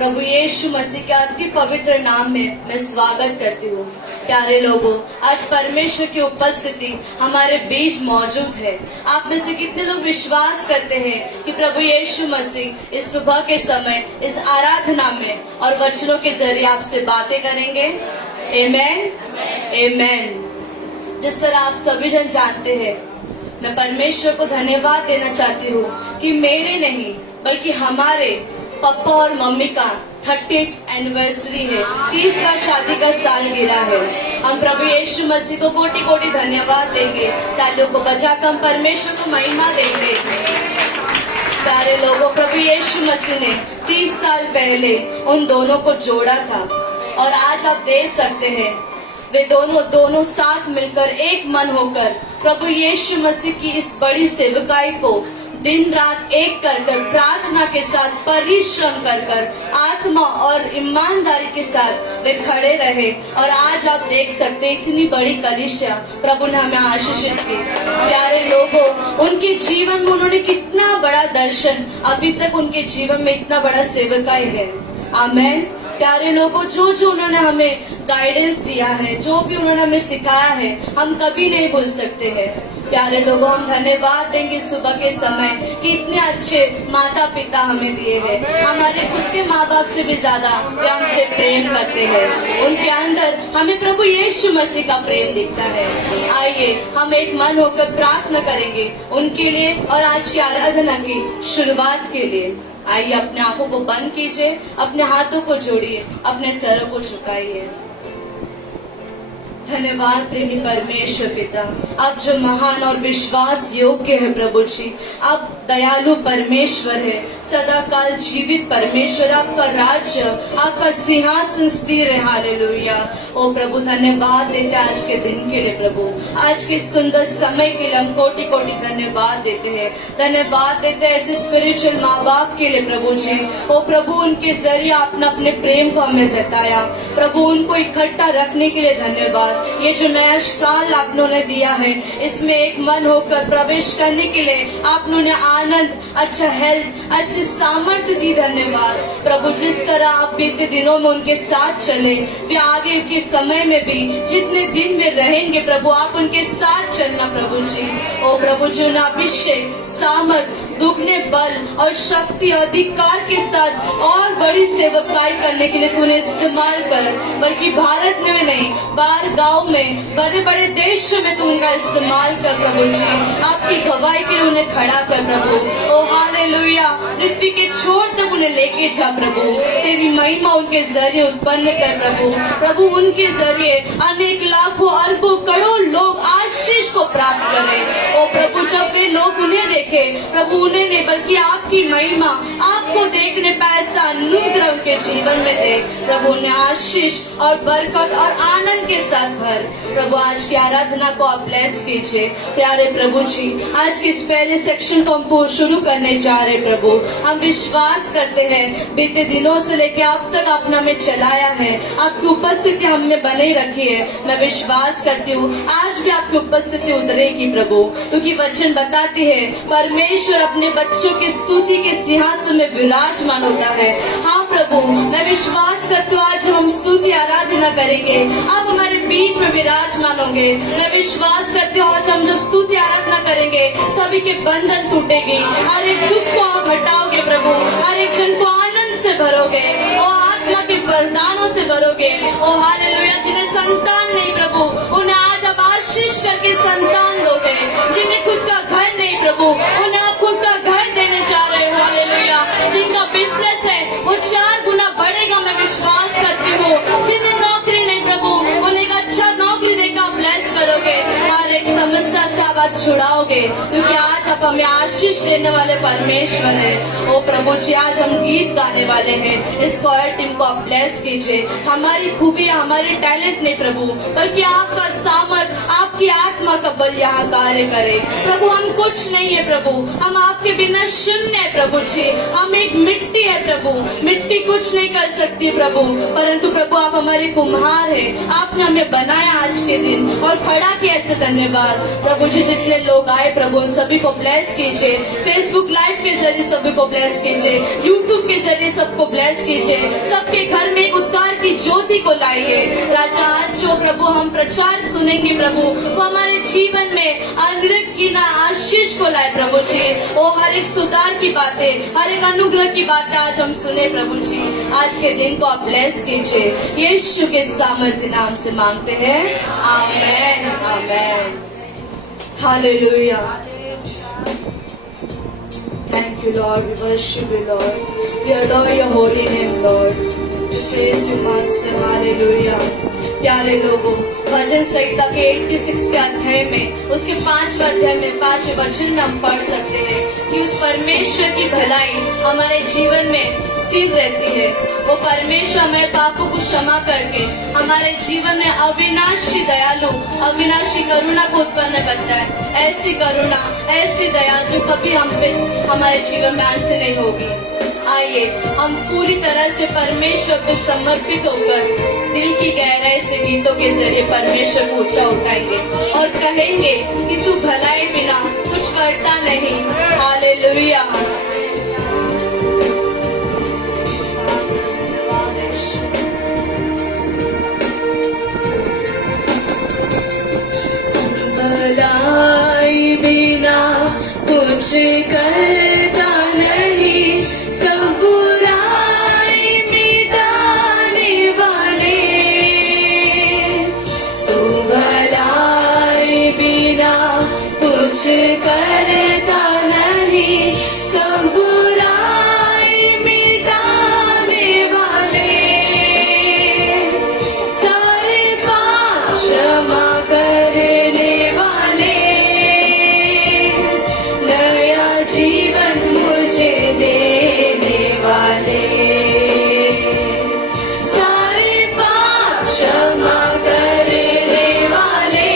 प्रभु यीशु मसीह के अति पवित्र नाम में मैं स्वागत करती हूँ। प्यारे लोगों, आज परमेश्वर की उपस्थिति हमारे बीच मौजूद है। आप में से कितने लोग विश्वास करते हैं कि प्रभु यीशु मसीह इस सुबह के समय इस आराधना में और वचनों के जरिए आपसे बातें करेंगे? आमेन, आमेन। जिस तरह आप सभी जन जानते हैं, मैं परमेश्वर को धन्यवाद देना चाहती हूँ कि मेरे नहीं बल्कि हमारे पापा और मम्मी का 30th एनिवर्सरी है, 30वां शादी का सालगिरह है। हम प्रभु यीशु मसीह को कोटि कोटि धन्यवाद देंगे, तालियों को बजाकर हम परमेश्वर को महिमा देंगे। प्यारे लोगों, प्रभु यीशु मसीह ने 30 साल पहले उन दोनों को जोड़ा था और आज आप देख सकते हैं वे दोनों साथ मिलकर एक मन होकर प्रभु यीशु मसीह की इस बड़ी सेवकाई को दिन रात एक कर प्रार्थना के साथ परिश्रम कर आत्मा और ईमानदारी के साथ वे खड़े रहे और आज आप देख सकते हैं इतनी बड़ी कलीसिया प्रभु ने हमें आशीषित की। प्यारे लोगों, उनके जीवन में उन्होंने कितना बड़ा दर्शन, अभी तक उनके जीवन में इतना बड़ा सेवकाई है। आमेन। प्यारे लोगों, जो उन्होंने हमें गाइडेंस दिया है, जो भी उन्होंने हमें सिखाया है, हम कभी नहीं भूल सकते हैं। प्यारे लोगों, हम धन्यवाद देंगे सुबह के समय कि इतने अच्छे माता पिता हमें दिए हैं। हमारे खुद के माँ बाप से भी ज्यादा वे हमसे प्रेम करते हैं। उनके अंदर हमें प्रभु यीशु मसीह का प्रेम दिखता है। आइए हम एक मन होकर प्रार्थना करेंगे उनके लिए और आज की आराधना की शुरुआत के लिए। आइए अपने आंखों को बंद कीजिए, अपने हाथों को जोड़िए, अपने सरों को झुकाइए। धन्यवाद प्रेमी परमेश्वर पिता, आप जो महान और विश्वास योग्य है प्रभु जी, आप दयालु परमेश्वर है, सदा काल जीवित परमेश्वर। आपका राज्य, आपका सिंहासन स्थिर है। हालेलुया। ओ प्रभु, धन्यवाद देते आज के दिन के लिए प्रभु, आज के सुंदर समय के लिए हम कोटि कोटि धन्यवाद देते हैं। धन्यवाद देते हैं ऐसे स्पिरिचुअल माँ बाप के लिए प्रभु जी। ओ प्रभु, उनके जरिए आपने अपने प्रेम को हमें जताया प्रभु, उनको इकट्ठा रखने के लिए धन्यवाद। ये जो नया साल आपने दिया है, इसमें एक मन होकर प्रवेश करने के लिए आपने आनंद, अच्छा हेल्थ, अच्छी सामर्थ्य दी। धन्यवाद प्रभु, जिस तरह आप बीते दिनों में उनके साथ चले, वे आगे के समय में भी जितने दिन में रहेंगे प्रभु, आप उनके साथ चलना प्रभु जी। ओ प्रभु जी, उन्हें अभिषेक, सामर्थ, दुगने बल और शक्ति, अधिकार के साथ और बड़ी सेवकाई करने के लिए तूने इस्तेमाल कर, बल्कि भारत में नहीं, बाहर गांव में, बड़े बड़े देशों में तू उनका इस्तेमाल कर प्रभु जी। आपकी गवाही के लिए उन्हें खड़ा कर प्रभु। ओ हालेलुया। पृथ्वी के छोर तक उन्हें लेके जा प्रभु, तेरी महिमा उनके जरिए उत्पन्न कर प्रभु। प्रभु, उनके जरिए अनेक लाखों अरबों करोड़ लोग आशीष को प्राप्त करें। ओ प्रभु, जब वे लोग उन्हें देखे प्रभु, उन्हें नहीं बल्कि आपकी महिमा, आपको देखने का ऐसा अनुग्रह उनके जीवन में दे प्रभु। उन्हें आशीष और बरकत और आनंद के साथ भर प्रभु। आज की आराधना को आप ब्लेस कीजिए प्यारे प्रभु जी। आज के इस पहले सेक्शन को हम शुरू करने जा रहे प्रभु। हम विश्वास करते हैं बीते दिनों से लेकर अब तक आपने हमें चलाया है, आपकी उपस्थिति हमें बने रखी है। मैं विश्वास करती हूँ आज भी आपकी उपस्थिति उतरेगी प्रभु, क्योंकि वचन बताती है परमेश्वर अपने बच्चों की स्तुति के सिंहासन में विराजमान होता है। हाँ प्रभु, मैं विश्वास करती हूँ आज हम स्तुति आराधना करेंगे, आप हमारे बीच में विराजमान होंगे। मैं विश्वास करती हूँ आज हम जब स्तुति आराधना करेंगे सभी के बंधन टूटेगी, हर एक दुख को आप हटाओगे प्रभु, हर एक जन को आनंद से भरोगे, ओ आत्मा के वरदानों से भरोगे। ओ हालेलुया। जिन्हें संतान नहीं प्रभु, उन्हें आज आप आशीष करके संतान दोगे। जिन्हें खुद का घर नहीं प्रभु, उन्हें आप खुद का घर देने जा रहे हो। हालेलुया। जिनका बिजनेस है वो 4 गुना बढ़ेगा, मैं विश्वास करती हूँ। जिन्हें नौकरी नहीं प्रभु, उन्हें एक अच्छा नौकरी देकर ब्लेस करोगे, हर एक समस्या से आप छुड़ाओगे, क्योंकि आज आप हमें आशीष देने वाले परमेश्वर है। ओ प्रभु जी, आज हम गीत गाने वाले हैं, इस कोयर टीम को आप ब्लेस कीजिए। हमारी खूबी, हमारे टैलेंट नहीं प्रभु, बल्कि आपका सामर्थ, आपकी आत्मा का बल यहाँ कार्य करे प्रभु। हम कुछ नहीं है प्रभु, हम आपके बिना शून्य है प्रभु जी। हम एक मिट्टी है प्रभु, मिट्टी कुछ नहीं कर सकती प्रभु, परंतु प्रभु आप हमारे कुम्हार है। आपने हमें बनाया आज के दिन और खड़ा किया, ऐसे धन्यवाद प्रभु जी। जितने लोग आए प्रभु, सभी को ब्लेस कीजिए, फेसबुक लाइव के जरिए सभी को ब्लेस कीजिए, यूट्यूब के जरिए सबको ब्लेस कीजिए, सबके घर में एक उद्धार की ज्योति को लाइए। राजा आज जो प्रभु हम प्रचार सुनेंगे प्रभु, वो हमारे जीवन में अनगिनत की ना आशीष को लाए प्रभु जी। वो हर एक सुधार की बातें, हर एक अनुग्रह की बातें आज हम सुने प्रभु जी। आज के दिन को आप ब्लेस कीजिए, यीशु के सामर्थ्य नाम से मांगते हैं, आमेन आमेन, hallelujah. Thank you, Lord. We worship you, Lord. We adore your holy name, Lord. We praise you, Master. Hallelujah. प्यारे लोगों, भजन संहिता के 86 के अध्याय में, उसके 5वें अध्याय में 5वें वचन में हम पढ़ सकते हैं कि उस परमेश्वर की भलाई हमारे जीवन में स्थिर रहती है। वो परमेश्वर हमारे पापों को क्षमा करके हमारे जीवन में अविनाशी दयालु, अविनाशी करुणा को उत्पन्न करता है। ऐसी करुणा, ऐसी दया जो कभी हम पे हमारे जीवन में अंत नहीं होगी। आइए हम पूरी तरह से परमेश्वर पे समर्पित होकर दिल की गहराई से गीतों के जरिए परमेश्वर को ऊंचा उठाएंगे और कहेंगे कि तू भलाई बिना कुछ करता नहीं। हालेलुया। भलाई बिना कुछ करता नहीं, सब बुराई मिटाने वाले। तू भलाई बिना कुछ करता नहीं, सब बुराई मिटाने वाले। सारे पाप क्षमा करने वाले, नया जीवन मुझे देने वाले। सारे पाप क्षमा करने वाले,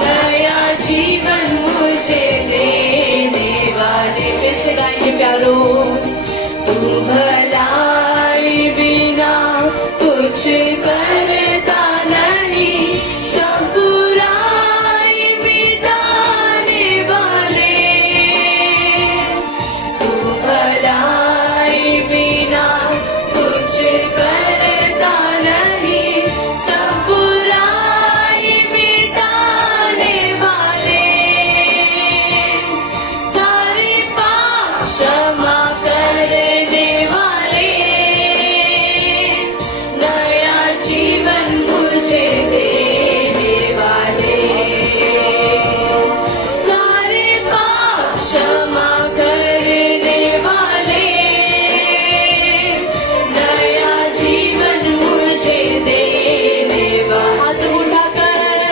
नया जीवन मुझे देने वाले। फिर से गाइए प्यारो, तू भलाई बिना कुछ करता नहीं, सब बुराई मिटाने वाले। तू भलाई बिना कुछ करता नहीं, सब बुराई मिटाने वाले। सारे पाप क्षमा करने वाले, नया जीवन मुझे देने वाले। सारे पाप क्षमा करने वाले, नया जीवन मुझे देने वाले। हाथ उठाकर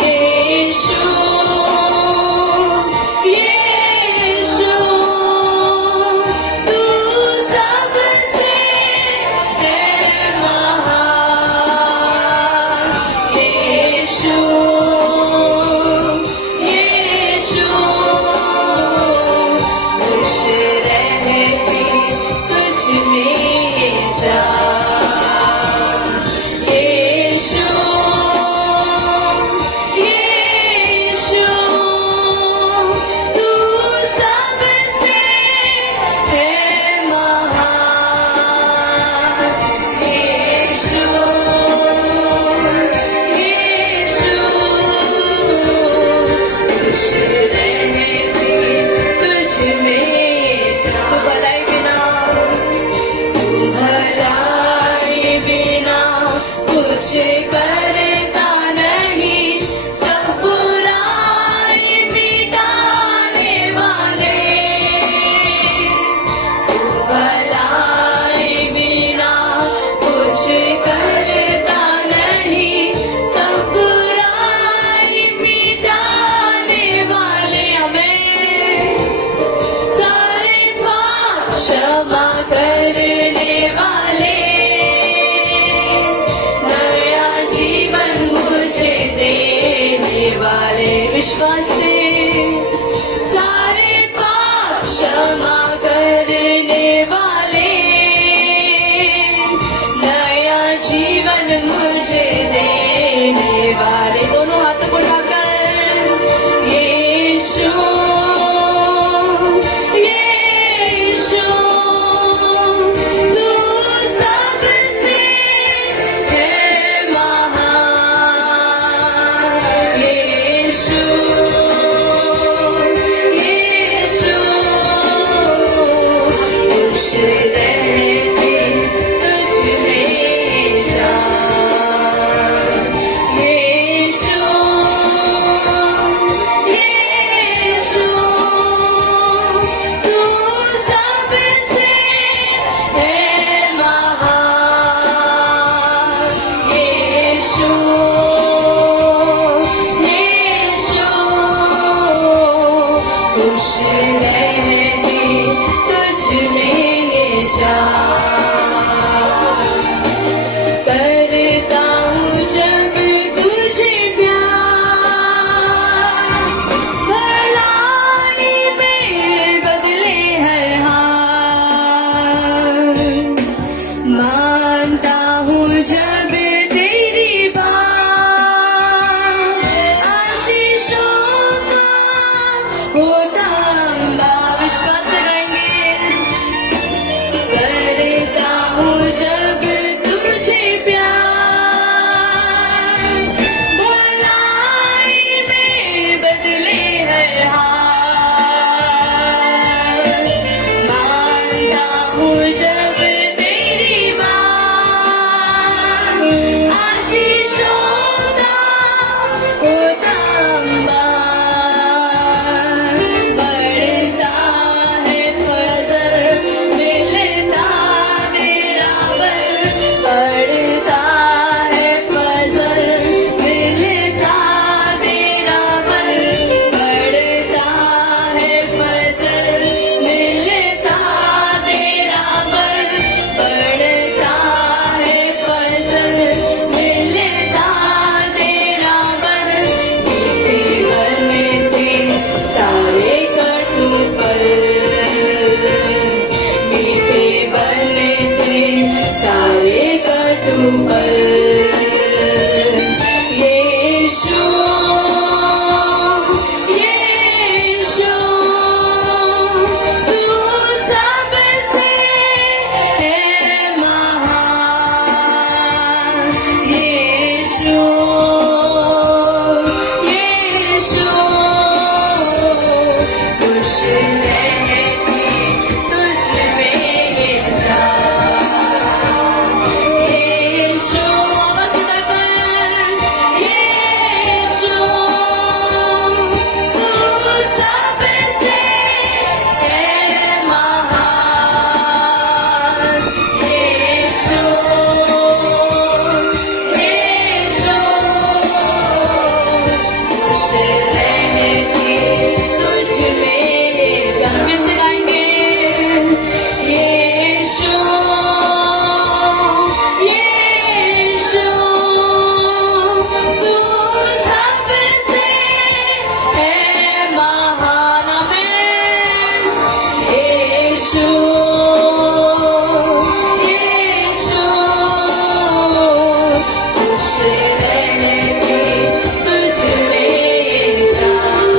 यीशु, यीशु, तू सबसे है महान। यीशु, यीशु, खुश रहती तुझ में ये जान। यीशु, यीशु, तू सबसे है महान। यीशु, यीशु, खुश रहती तुझ में ये जान। तू भलाई बिना, तू भलाई बिना कुछ करता नहीं, सब बुराई मिटाने वाले। तू भलाई बिना कुछ करता नहीं, सब बुराई मिटाने वाले। हमें सारे पाप क्षमा करने वाले, नया पर यीशु यीशु तू सबसे है महान यीशु यीशु खुश रहती तुझ में ये जान यीशु यीशु तू सबसे है महान यीशु यीशु खुश रहती तुझ में ये जान फिर से गाएंगे यीशु यीशु तू सबसे है महान आमीन यीशु यीशु खुश रहती तुझ में ये जान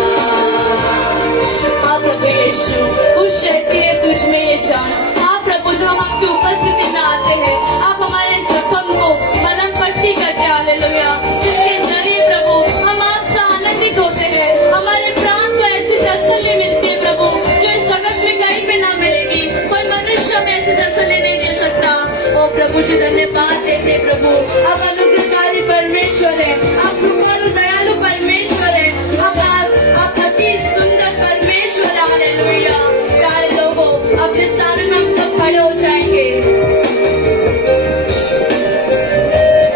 आप प्रभु यीशु खुश रहती है तुझ में ये जान आप प्रभु जो हम आपकी उपस्थिति में आते हैं आप हमारे जख्म को मलहम पट्टी करके हालेलुया जिसके जरिए प्रभु हम आपसे आनंदित होते हैं हमारे प्राण को ऐसी तसल्ली मिलती है प्रभु जो इस जगत में कहीं भी ना मिलेगी कोई मनुष्य हमें ऐसी तसल्ली नहीं दे सकता ओ प्रभु जी धन्यवाद देते हैं प्रभु आप अनुग्रहकारी परमेश्वर है आप कृपालु दयालु परमेश्वर है आप अति सुंदर परमेश्वर है हालेलुया प्यारे लोगों अपने स्थान में हम सब खड़े हो जाएंगे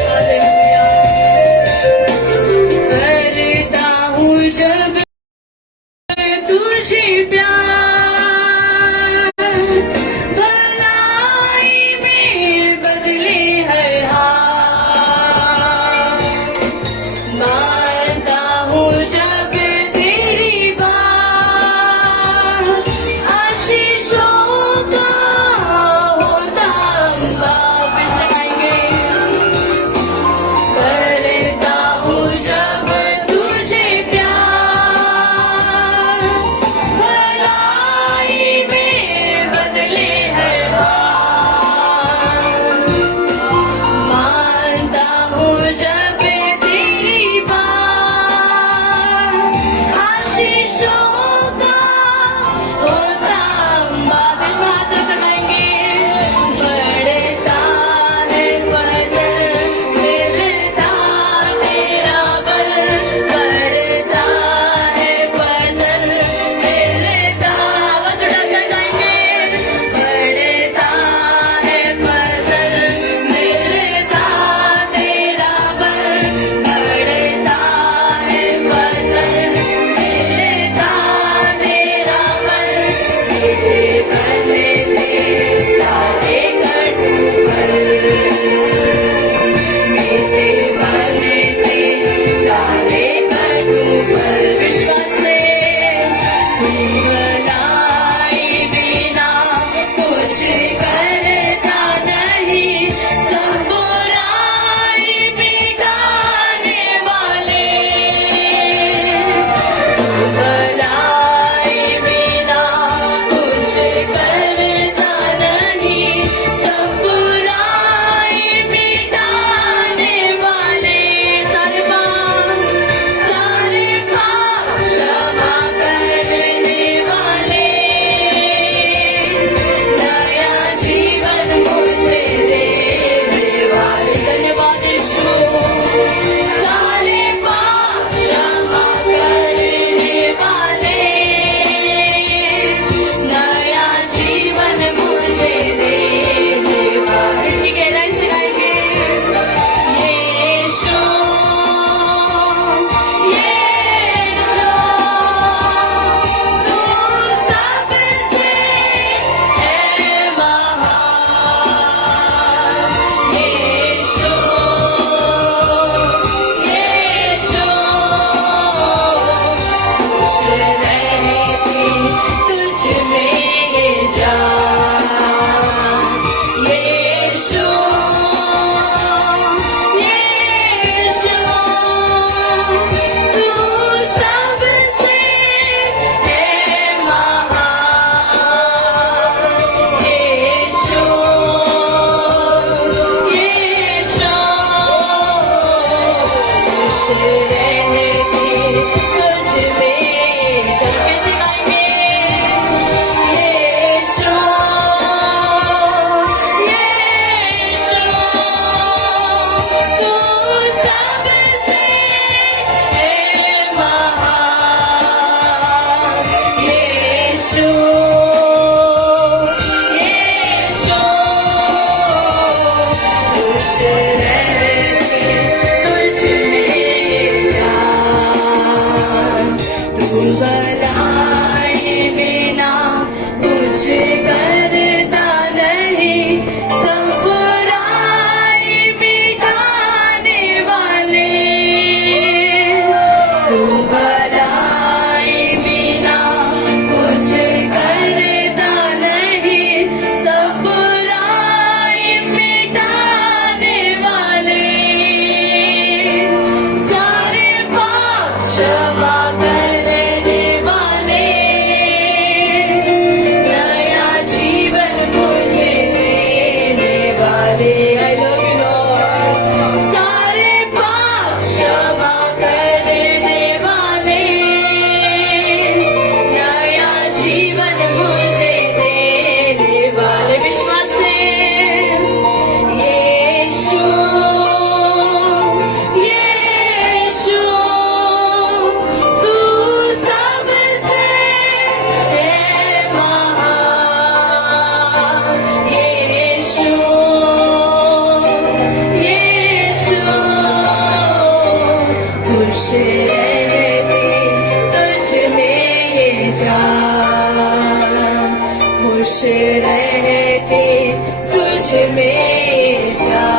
हालेलुया करता हूँ जब तुझे प्यार भलाई में बदले हर हाल मानता हूँ जब तेरी बात आशीषों का रहते तुझ में जा।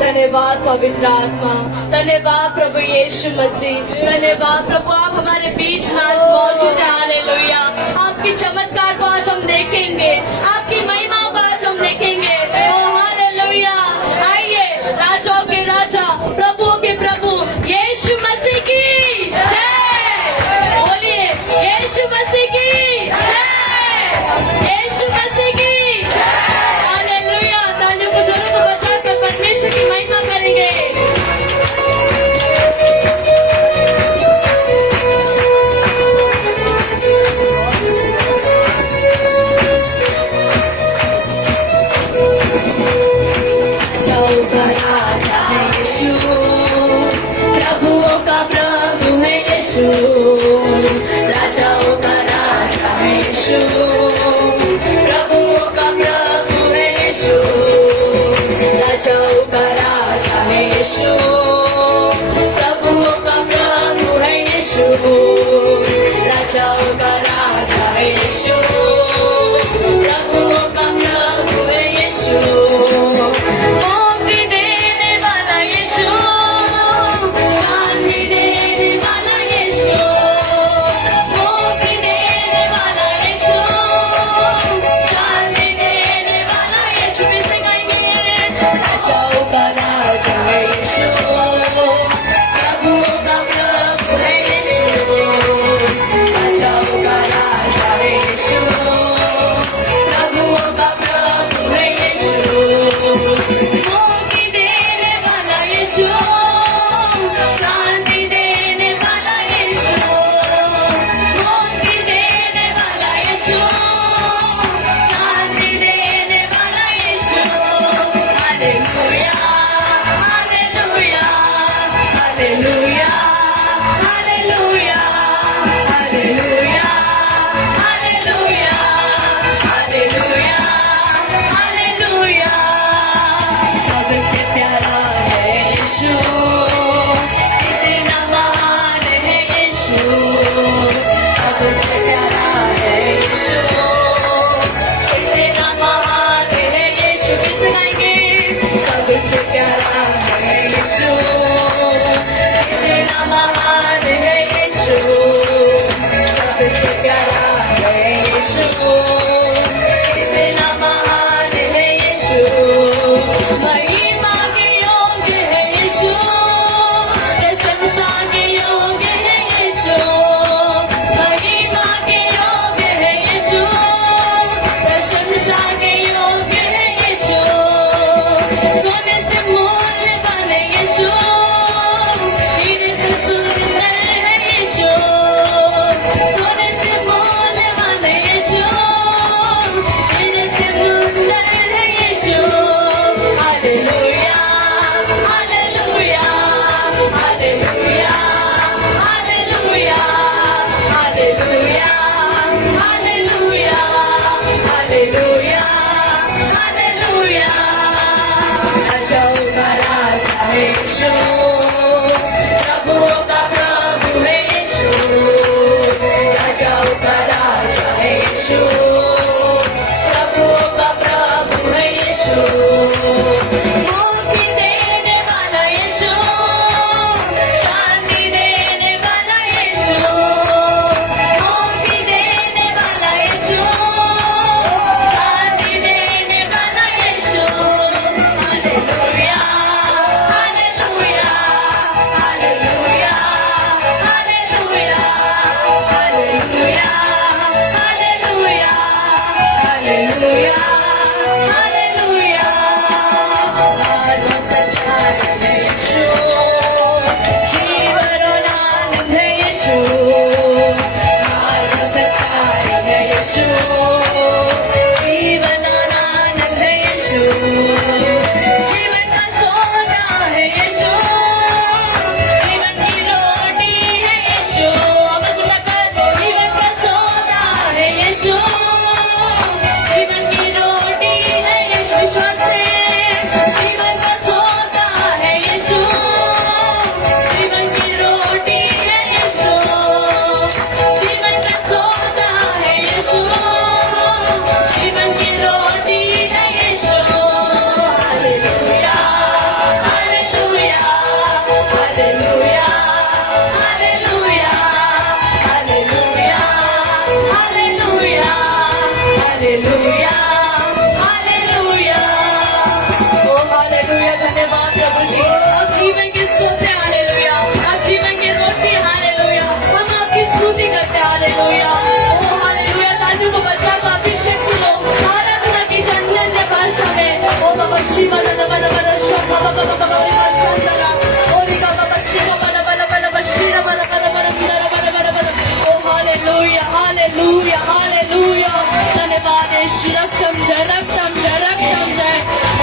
धन्यवाद पवित्र आत्मा, धन्यवाद प्रभु यीशु मसीह, धन्यवाद प्रभु आप हमारे बीच में आज मौजूद है। हालेलुया। आपकी चमत्कार को आज हम देखेंगे, आपकी महिमाओं को आज हम देखेंगे। ओ हालेलुया। आइए राजाओं के राजा, प्रभुओं के प्रभु यीशु मसीह की जय। बोलिए यीशु मसीह की जय, यीशु मसीह की जय। हालेलुया। तालियों को जोरों को बजाकर परमेश्वर की महिमा करेंगे। हालेलुया हालेलुया ओ हालेलुया धन्यवाद प्रभु जी आप जीवन के सोते हालेलुया आप जीवन के रोटी हालेलुया हम आपकी स्तुति करते हालेलुया ओ हालेलुया ताजू को बचा को अभिषेक लो आराधना की अन्य भाषा में ओ बाबा शिव बल बल बल शोभ बाबा बाबा बाबा शंकरा ओ रिका बाबा शिव बल बल बल बल शिव बल बल बल बल बल बल ओ हालेलुया हालेलुया हालेलुया धन्यवाद यीशु रक्तम जय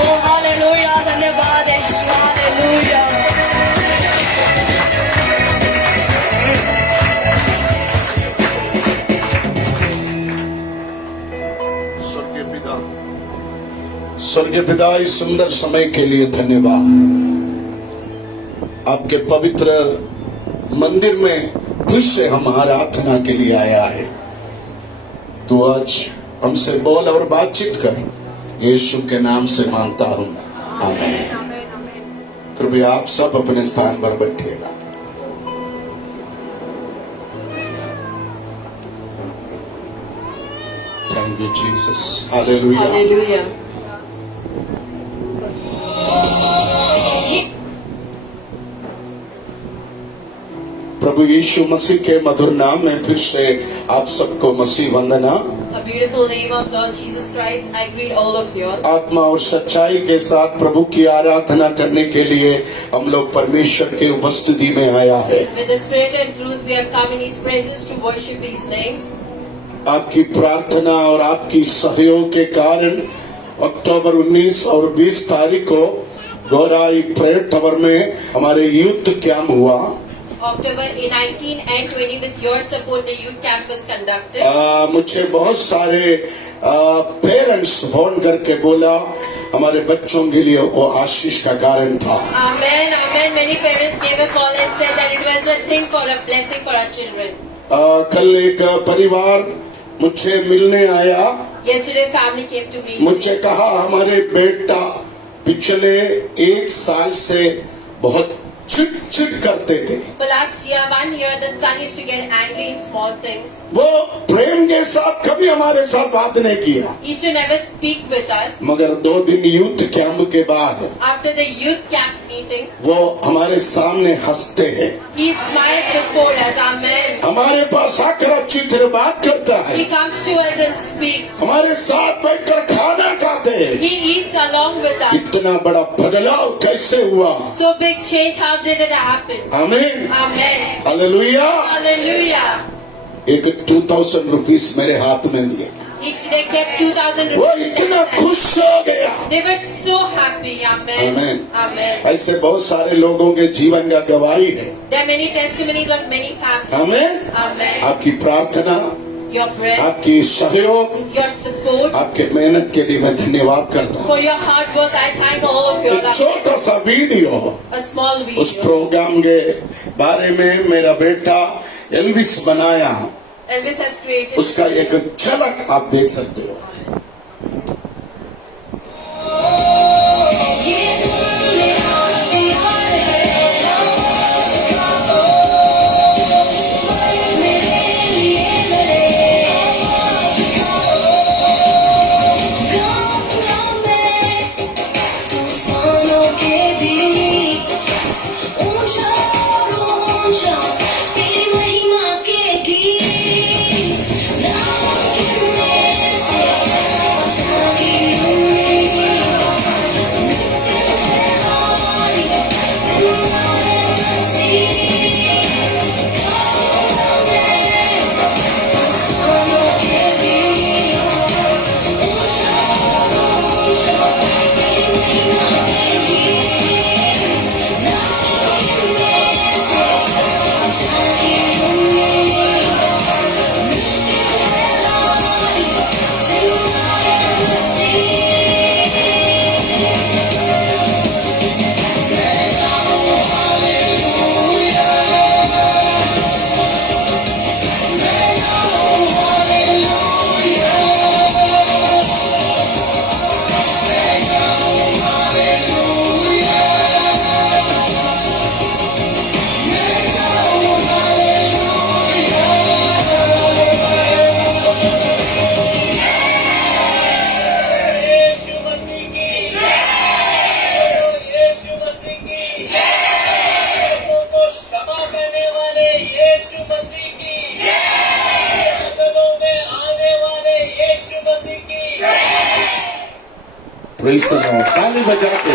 ओ हालेलुया धन्यवाद यीशु हालेलुया स्वर्गीय पिता इस सुंदर समय के लिए धन्यवाद। आपके पवित्र मंदिर में फिर से हम आराधना के लिए आया है। तो आज हमसे बोल और बातचीत कर, यीशु के नाम से मांगता हूं, आमीन। कृपया आप सब अपने स्थान पर बैठिएगा। Thank you Jesus, hallelujah hallelujah प्रभु यीशु मसीह के मधुर नाम में फिर से आप सबको मसीह वंदना। A beautiful name of Lord Jesus Christ, I greet all of you. आत्मा और सच्चाई के साथ प्रभु की आराधना करने के लिए हम लोग परमेश्वर के उपस्थिति में आया है। With the spirit and truth, we have come in His presence to worship His name. आपकी प्रार्थना और आपकी सहयोग के कारण अक्टूबर 19 और 20 तारीख को गौराई प्रेयर टावर में हमारे यूथ कैंप हुआ। October 19 and 20, with your support, the youth camp was conducted. मुझे बहुत सारे पेरेंट्स फोन करके बोला हमारे बच्चों के लिए वो आशीष का कारण था। Amen, amen. Many parents gave a call and said that it was a thing for a blessing for our children. कल एक परिवार मुझे मिलने आया। Yesterday, family came to meet me. मुझे कहा हमारे बेटा पिछले 1 साल से बहुत चिट करते थे। For last year, 1 year, the son used to get angry in small things. वो प्रेम के साथ कभी हमारे साथ बात नहीं किया। He used to never speak with us. मगर 2 दिन यूथ कैंप के बाद After the youth camp meeting, वो हमारे सामने हंसते हैं। he smiles before us. Amen. हमारे पास आकर अच्छी तरह बात करता है। He comes to us and speaks. हमारे साथ बैठकर खाना खाते हैं। He eats along with us. इतना बड़ा बदलाव कैसे हुआ? So big change, how did it happen? आमीन, Amen. हालेलुया। Hallelujah. एक 2000 रुपीस मेरे हाथ में दिए। They kept 2,000 वो rupees. इतना खुश हो गया। They were so happy. Amen. Amen. Amen. ऐसे बहुत सारे लोगों के जीवन का गवाही है। There are many testimonies of many families. आमीन। Amen. आपकी प्रार्थना, Your prayer, आपकी सहयोग, your support, आपके मेहनत के लिए मैं धन्यवाद करता हूँ। for your hard work, I thank all of you. एक छोटा सा वीडियो A small उस video. प्रोग्राम के बारे में मेरा बेटा एल्विस बनाया, Elvis has created. उसका एक झलक आप देख सकते हो। Praise the Lord. ताली बजा के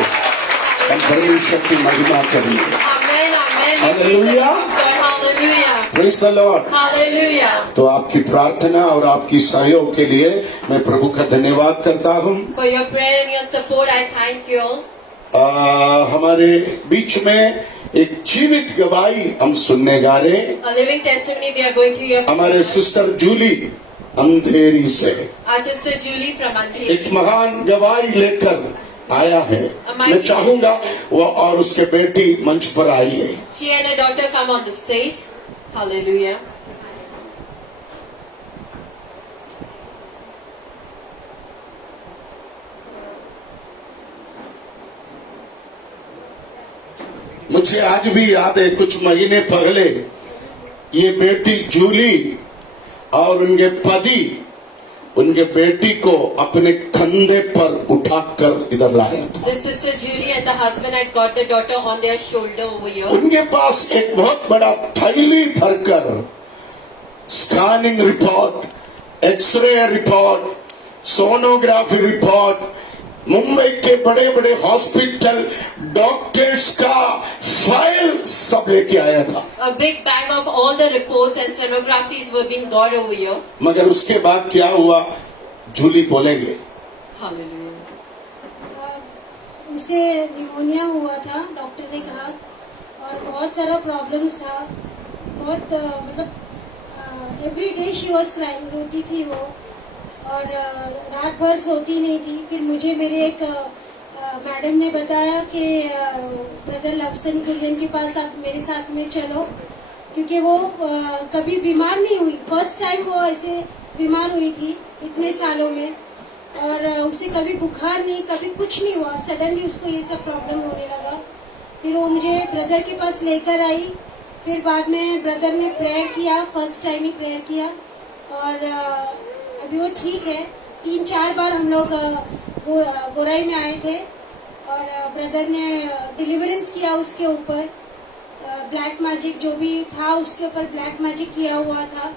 हम परमेश्वर की महिमा करेंगे। Amen, amen. Hallelujah. Hallelujah. Praise the Lord. Hallelujah. तो आपकी प्रार्थना और आपकी सहयोग के लिए मैं प्रभु का धन्यवाद करता हूँ। For your prayer and your support, I thank you all. हमारे बीच में एक जीवित गवाही हम सुनने जा रहे हैं। A living testimony we are going to hear. हमारे सिस्टर जूली अंधेरी से Our sister Julie from एक Andheri. महान गवाही लेकर आया है। मैं चाहूंगा वो और उसके बेटी मंच पर आई है। She and her daughter come on the stage. Hallelujah. मुझे आज भी याद है, कुछ महीने पहले ये बेटी जूली और उनके पति उनके बेटी को अपने कंधे पर उठाकर इधर लाया था। The sister Julie and the husband had got the daughter on their shoulder over here. उनके पास एक बहुत बड़ा थैली भरकर scanning report, x-ray report, sonography report, Mumbai के बड़े बड़े हॉस्पिटल डॉक्टर्स का फाइल सब लेके आया था। A big bag of all the reports and sonographies were being got over here. मगर उसके बाद क्या हुआ, जूली बोलेंगे। Hallelujah. उसे निमोनिया हुआ था, डॉक्टर ने कहा, और बहुत सारा प्रॉब्लम्स था। बहुत मतलब every day she was crying, रोती थी वो, और रात भर सोती नहीं थी। फिर मुझे मेरे एक मैडम ने बताया कि ब्रदर लवसन कुरियन के पास आप मेरे साथ में चलो, क्योंकि वो कभी बीमार नहीं हुई। फर्स्ट टाइम वो ऐसे बीमार हुई थी इतने सालों में, और उसे कभी बुखार नहीं, कभी कुछ नहीं हुआ। सडनली उसको ये सब प्रॉब्लम होने लगा। फिर वो मुझे ब्रदर के पास लेकर आई। फिर बाद में ब्रदर ने प्रेयर किया, फर्स्ट टाइम ही प्रेयर किया, और अभी वो ठीक है। 3-4 बार हम लोग गोराई में आए थे, और ब्रदर ने डिलीवरेंस किया उसके ऊपर। ब्लैक मैजिक जो भी था उसके ऊपर ब्लैक मैजिक किया हुआ था।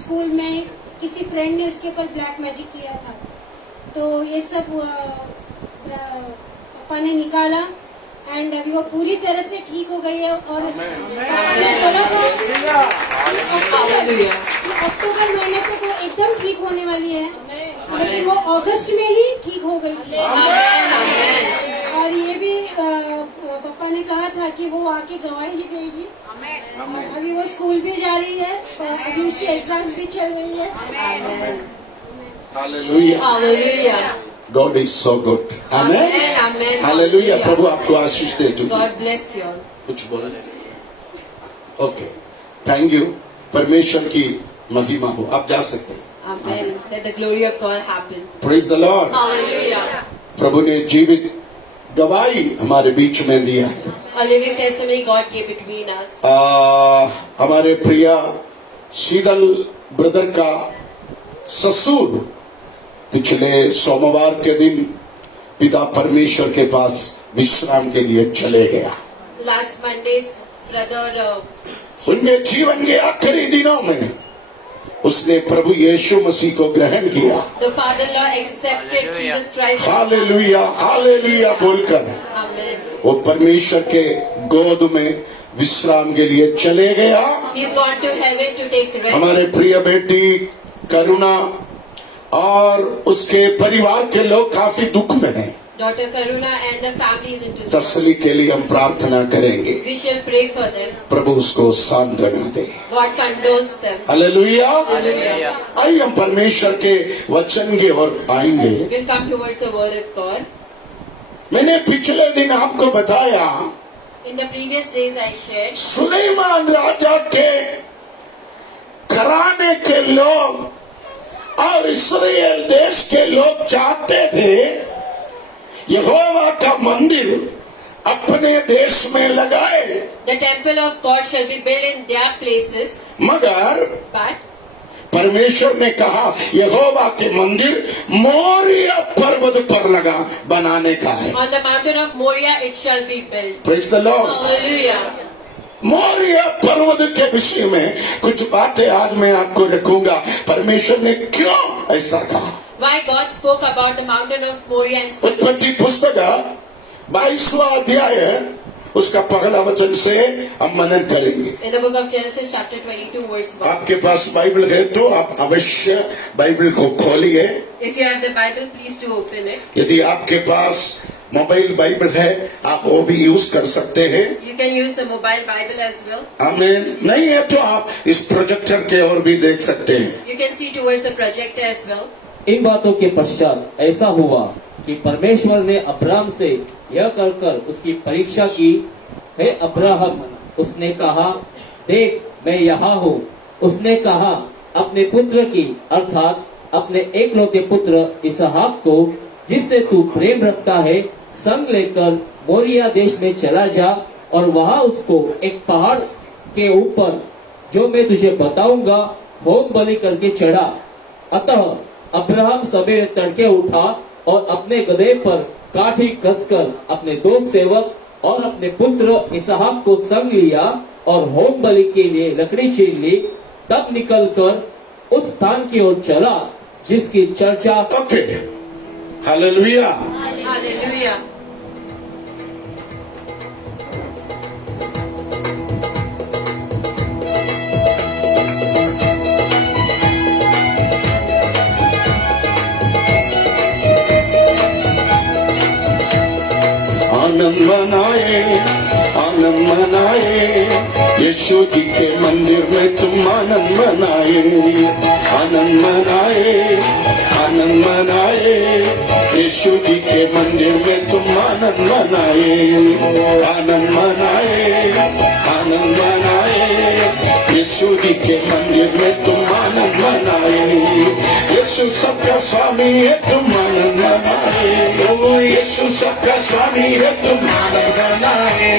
स्कूल में किसी फ्रेंड ने उसके ऊपर ब्लैक मैजिक किया था, तो ये सब पापा ने निकाला, एंड अभी वो पूरी तरह से ठीक हो गई है। और मैंने बोला था कि अक्टूबर महीने तक वो एकदम ठीक होने वाली है, लेकिन वो अगस्त में ही ठीक हो गई थी। और ये भी पापा ने कहा था कि वो आके गवाही देगी। अभी वो स्कूल भी जा रही है, अभी उसकी एग्जाम्स भी चल रही है। Hallelujah, Hallelujah. God is so good. Amen, Amen, amen. Hallelujah. प्रभु आपको आशीष दे। Jully God bless you all. कुछ बोल। Okay, thank you. परमेश्वर की महिमा हो। आप जा सकते हैं। Amen. Let the glory of God happen. Praise the Lord. Hallelujah. प्रभु ने जीवित गवाही हमारे बीच में दिया है। A living testimony God gave between us. हमारे प्रिया शीतल ब्रदर का ससुर पिछले सोमवार के दिन पिता परमेश्वर के पास विश्राम के लिए चले गया। Last Monday's brother, उनके जीवन के आखिरी दिनों में उसने प्रभु यीशु मसीह को ग्रहण किया। the father-in-law accepted Jesus Christ. Hallelujah, hallelujah बोलकर Amen. वो परमेश्वर के गोद में विश्राम के लिए चले गया। He's gone to heaven to take rest. हमारे प्रिय बेटी करुणा और उसके परिवार के लोग काफी दुख में हैं। Daughter Karuna and the family is into sorrow. तसल्ली के लिए हम प्रार्थना करेंगे, We shall pray for them. प्रभु उसको सांत्वना दे। God condoles them. Hallelujah. Hallelujah. आइए हम परमेश्वर के वचन की ओर आएंगे। We'll come towards the word of God. मैंने पिछले दिन आपको बताया, In the previous days I shared, Suleman राजा के घराने के लोग और इस्राएल देश के लोग चाहते थे यहोवा का मंदिर अपने देश में लगाए, the temple of God shall be built in their places, मगर but परमेश्वर ने कहा यहोवा के मंदिर मोरिया पर्वत पर लगा बनाने का है। on the mountain of Moriah it shall be built. Praise the Lord. Hallelujah. Moriah पर्वत के विषय में कुछ बातें आज मैं आपको रखूंगा। परमेश्वर ने क्यों ऐसा कहा? Why God spoke about the mountain of Moriah and Sinai. उत्पत्ति पुस्तक 22वां अध्याय उसका पहला वचन से हम मनन करेंगे। In the book of Genesis chapter 22 verse 1. आपके पास बाइबल है तो आप अवश्य बाइबल को खोलिए। If you have the Bible, please do open it. यदि आपके पास मोबाइल बाइबल है आप वो भी यूज कर सकते हैं। You can use the mobile Bible as well. आमीन। नहीं है तो आप इस प्रोजेक्टर के ओर भी देख सकते हैं। You can see towards the projector as well. इन बातों के पश्चात ऐसा हुआ कि परमेश्वर ने अब्राहम से यह कर उसकी परीक्षा की, हे अब्राहम, उसने कहा, देख मैं यहाँ हूँ। उसने कहा, अपने पुत्र की अर्थात अपने एकलौते पुत्र इसहाक को जिससे तू प्रेम रखता है संग लेकर मोरिया देश में चला जा और वहाँ उसको एक पहाड़ के ऊपर जो मैं तुझे बताऊंगा होम बलि करके चढ़ा। अतः अब्राहम सवेरे तड़के उठा और अपने गधे पर काठी कसकर अपने दो सेवक और अपने पुत्र इसहाक को संग लिया और होम बलि के लिए लकड़ी छीन ली। तब निकलकर उस स्थान की ओर चला जिसकी चर्चा ओके, हालेलुया। Hallelujah. आनंद मनाए यीशु जी के मंदिर में तुम आनंद मनाए। आनंद मनाए यीशु जी के मंदिर में तुम आनंद मनाए। आनंद मनाए यीशु जी के मंदिर में तुम आनंद मनाए। यीशु सबका स्वामी है तुम आनंद मनाए। ओ यीशु सबका स्वामी है तुम आनंद मनाए।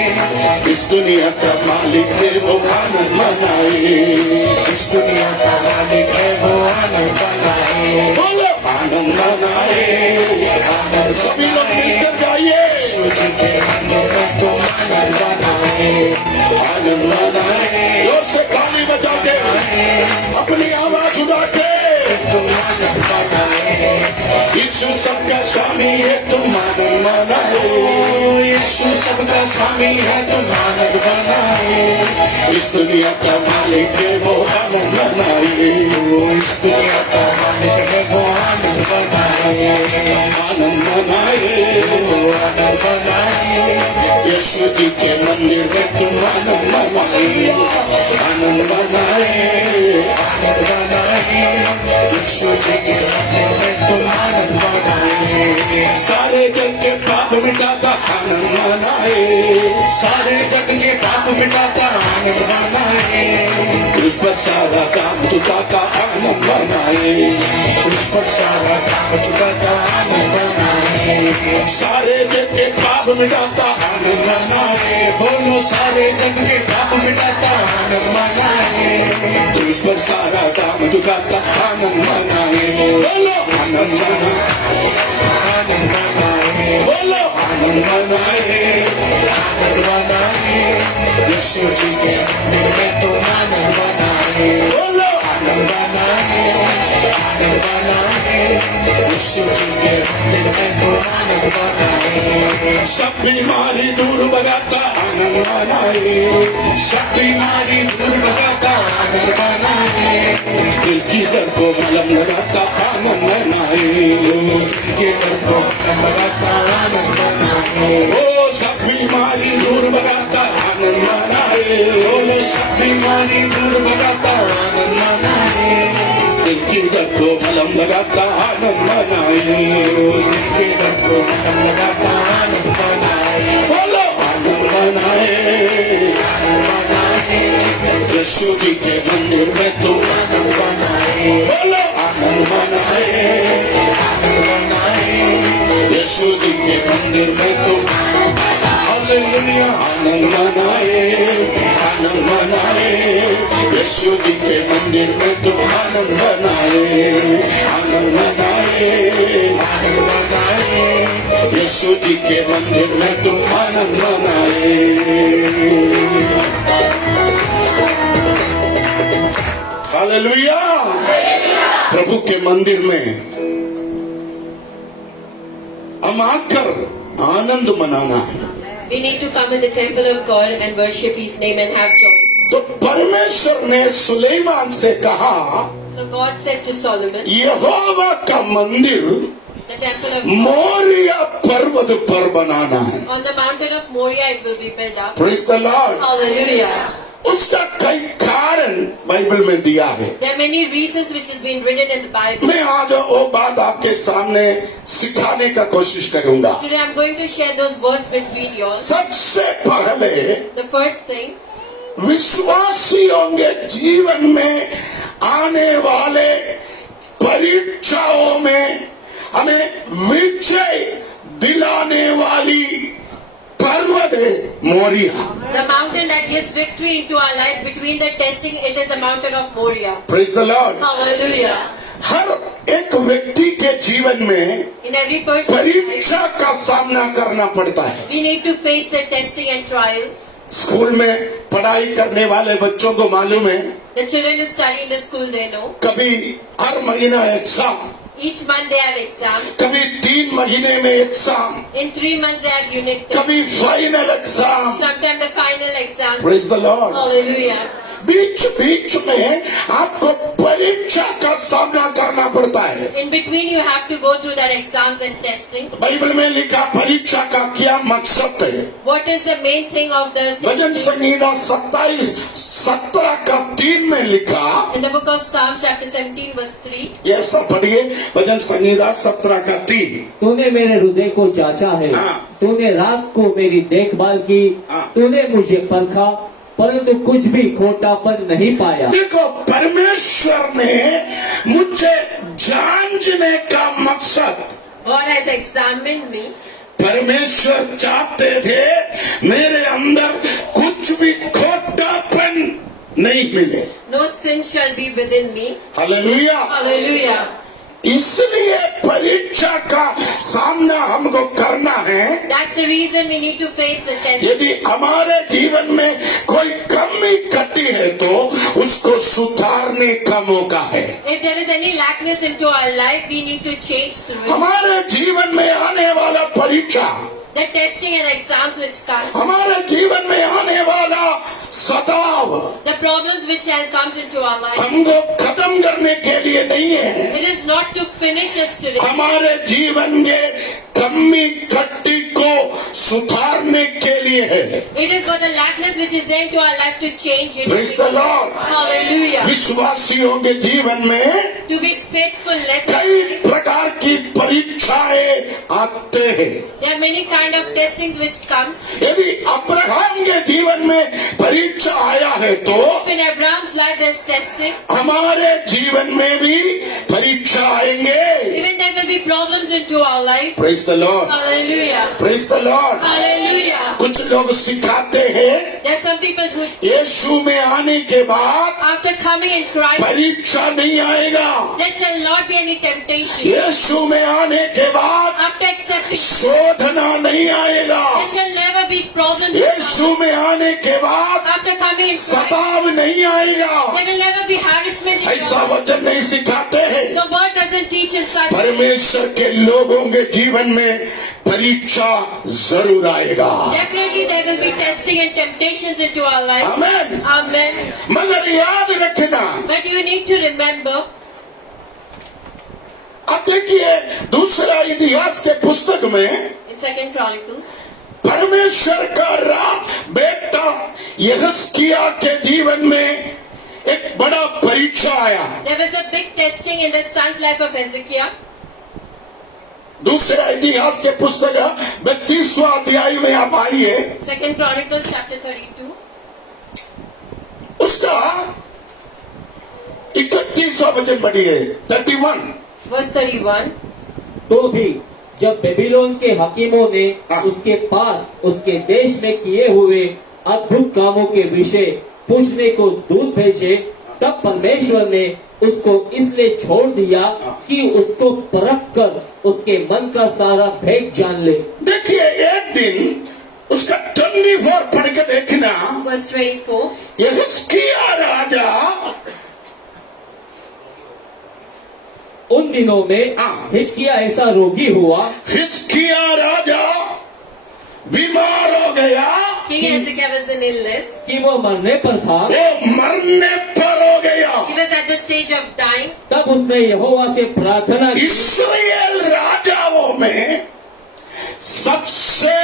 इस दुनिया का मालिक है वो आनंद मनाए। इस दुनिया का मालिक है वो आनंद मनाए। बोलो आनंद मनाए। सभी लोग मिलकर गाइए, यीशु जी के मंदिर में तुम आनंद मनाए। आनंद मनाए, जोर से ताली बजा के अपनी आवाज उठा के तुम आनंद मनाए। यीशु सबका स्वामी है तुम आनंद मनाए। यीशु सबका स्वामी है तुम आनंद मनाए। इस दुनिया का मालिक है वो आनंद मनाए। इस दुनिया का मालिक है वो आनंद मनाए। आनंद मनाए, आनंद मनाए यीशु जी के मंदिर में तुम आनंद मनाए। आनंद मनाए, आनंद मनाए यीशु जी के मंदिर में तुम आनंद मनाए। सारे जग के पाप मिटाता आनंद मनाए। सारे जग के पाप मिटाता आनंद मनाए। उस पर सारा काम चुकाता आनंद मनाए। उस पर सारा काम चुकाता आनंद मनाए। सारे जग के पाप मिटाता आनंद मनाए। बोलो सारे जग के पाप मिटाता आनंद मनाए। उस पर सारा काम चुकाता आनंद मनाए। बोलो आनंद मनाए, आनंद मनाए। बोलो आनंद मनाए, आनंद मनाए यीशु जी के मंदिर में तुम आनंद मनाए। बोलो आनंद मनाए, आनंद मनाए यीशु जी के मंदिर में तुम आनंद मनाए। सब बीमारी दूर भगाता आनंद मनाए। सब बीमारी दूर भगाता आनंद मनाए। दिल की दर्द को मलहम लगाता आनंद मनाए। दिल के दर्द को मलहम लगाता आनंद मनाए। ओ सब बीमारी दूर भगाता आनंद मनाए। बोलो सब बीमारी दूर भगाता आनंद मनाए। दिल की दर्द को मलहम लगाता आनंद मनाए। दिल के दर्द को मलहम लगाता आनंद मनाए। बोलो आनंद मनाए, आनंद मनाए यीशु जी के मंदिर में तुम आनंद मनाए। बोलो आनंद मनाए, आनंद मनाए यीशु जी के मंदिर में तुम हालेलुया आनंद मनाए। आनंद मनाए यीशु जी के मंदिर में तुम आनंद मनाए। आनंद मनाए, आनंद मनाए यीशु जी के मंदिर में तुम आनंद मनाए। हालेलुया। प्रभु के मंदिर में हम आकर आनंद मनाना है। We need to come in the temple of God and worship His name and have joy. तो परमेश्वर ने सुलेमान से कहा, So God said to Solomon, यहोवा का मंदिर the temple of God, Moriya पर्वत पर बनाना है। on the mountain of Moriah it will be built up. Praise the Lord. Hallelujah. उसका कई कारण बाइबल में दिया है। There are many reasons which has been written in the Bible. मैं आज वो बात आपके सामने सिखाने का कोशिश करूंगा। Today I'm going to share those words between you all. सबसे पहले The first thing, विश्वासियों के जीवन में आने वाले परीक्षाओं में हमें विजय दिलाने वाली पर्वत है Moriya. the mountain that gives victory into our life between the testing, it is the mountain of Moriah. Praise the Lord. Hallelujah. हर एक व्यक्ति के जीवन में In every person's life, परीक्षा का सामना करना पड़ता है। we need to face the testing and trials. School में पढ़ाई करने वाले बच्चों को मालूम है, The children who study in the school, they know. कभी हर महीना exam, Each month they have exams. कभी 3 महीने में exam, In 3 months they have unit tests. कभी final exam. Sometimes the final exam. Praise the Lord. Hallelujah. बीच बीच में आपको परीक्षा का सामना करना पड़ता है। In between you have to go through that exams and testing. Bible में लिखा परीक्षा का क्या मकसद है। What is the main thing of the bhajan testing? संहिता 27:17 में लिखा, In the book of Psalms chapter 17 verse 3. ये सब पढ़िए, भजन संहिता 17:3। तूने मेरे हृदय को जांचा है, हाँ। तूने रात को मेरी देखभाल की, हाँ। तूने मुझे परखा परंतु कुछ भी खोटापन नहीं पाया। देखो, परमेश्वर ने मुझे जांचने का मकसद, God has examined me. परमेश्वर चाहते थे मेरे अंदर कुछ भी खोटापन नहीं मिले। No sin shall be within me. Hallelujah. Hallelujah. इसलिए परीक्षा का सामना हमको करना है। That's the reason we need to face the test. यदि हमारे जीवन में कोई कमी घटी है तो उसको सुधारने का मौका है। If there is any lackness into our life, we need to change through it. हमारे जीवन में आने वाला परीक्षा, The testing and exams which come, हमारे जीवन में आने वाला सताव the problems which comes into our life, हमको खत्म करने के लिए नहीं है, it is not to finish us today. हमारे जीवन के कमी घटी को सुधारने के लिए है। It is for the lackness which is there into our life to change it. Praise the Lord. Hallelujah. विश्वासियों के जीवन में To be faithful, let's कई प्रकार की परीक्षाएं आते हैं। There are many kind of testings which comes. यदि अब्राहम के जीवन में परीक्षा आया है तो In Abraham's life there's testing. हमारे जीवन में भी परीक्षा आएंगे। Even there will be problems into our life. Praise the Lord. Hallelujah. Praise the Lord. Hallelujah. कुछ लोग सिखाते हैं There are some people who, यीशु में आने के बाद after coming in Christ, परीक्षा नहीं आएगा। there shall not be any temptation. यीशु में आने के बाद After accepting, शोधना नहीं आएगा। there shall never be problems. यीशु में आने के बाद After coming in Christ, सताव नहीं आएगा। there will never be harassment in ऐसा your life. वचन नहीं सिखाते हैं। The word doesn't teach in such. परमेश्वर के लोगों के जीवन में परीक्षा जरूर आएगा। Definitely there will be testing and temptations into our life. Amen. Amen. मगर याद रखना, But you need to remember, अब देखिए दूसरा इतिहास के पुस्तक में in Second Chronicles, परमेश्वर का बेटा यहोशकिया के जीवन में एक बड़ा परीक्षा आया। there was a big testing in the son's life of Hezekiah. दूसरा इतिहास के पुस्तक 32वां अध्याय में आप आइए, Second Chronicles chapter 32. उसका 31वां वचन पढ़िए, 31। Verse 31. तो भी जब बेबीलोन के हकीमों ने हाँ। उसके पास उसके देश में किए हुए अद्भुत कामों के विषय पूछने को दूत भेजे, तब परमेश्वर ने उसको इसलिए छोड़ दिया कि उसको परख कर उसके मन का सारा भेद जान ले। देखिए एक दिन उसका 24 पढ़ के देखना, Verse 24. यहोशकिया राजा उन दिनों में हाँ। हिजकिय्याह ऐसा रोगी हुआ हिजकिय्याह राजा बीमार हो गया, King Hezekiah was in illness. कि वो मरने पर था। वो मरने पर हो गया। He was at the stage of dying. तब उसने यहोवा से प्रार्थना की। इस्राएल राजाओं में सबसे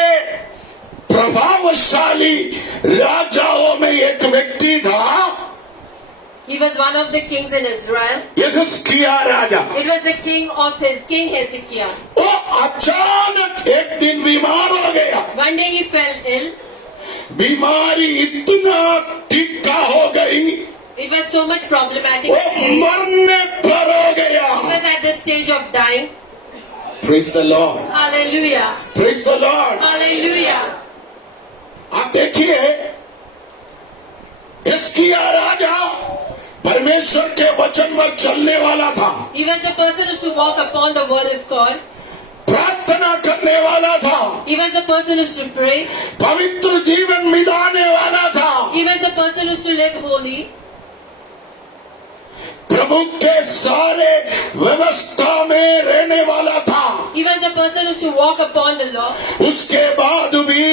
प्रभावशाली राजाओं में एक व्यक्ति था, He was one of the kings in Israel. Hezekiah Raja. It was the King Hezekiah. वो अचानक एक दिन बीमार हो गया। One day he fell ill. बीमारी इतना तीखा हो गई, It was so much problematic. वो मरने पर हो गया। He was at the stage of dying. Praise the Lord. Hallelujah. Praise the Lord. Hallelujah. आप देखिए, हिजकिय्याह राजा परमेश्वर के वचन पर चलने वाला था, He was the person who should walk upon the word of God. प्रार्थना करने वाला था, He was the person who should pray. पवित्र जीवन बिताने वाला था, He was the person who should live holy. प्रभु के सारे व्यवस्था में रहने वाला था। He was the person who should walk upon the law. उसके बाद भी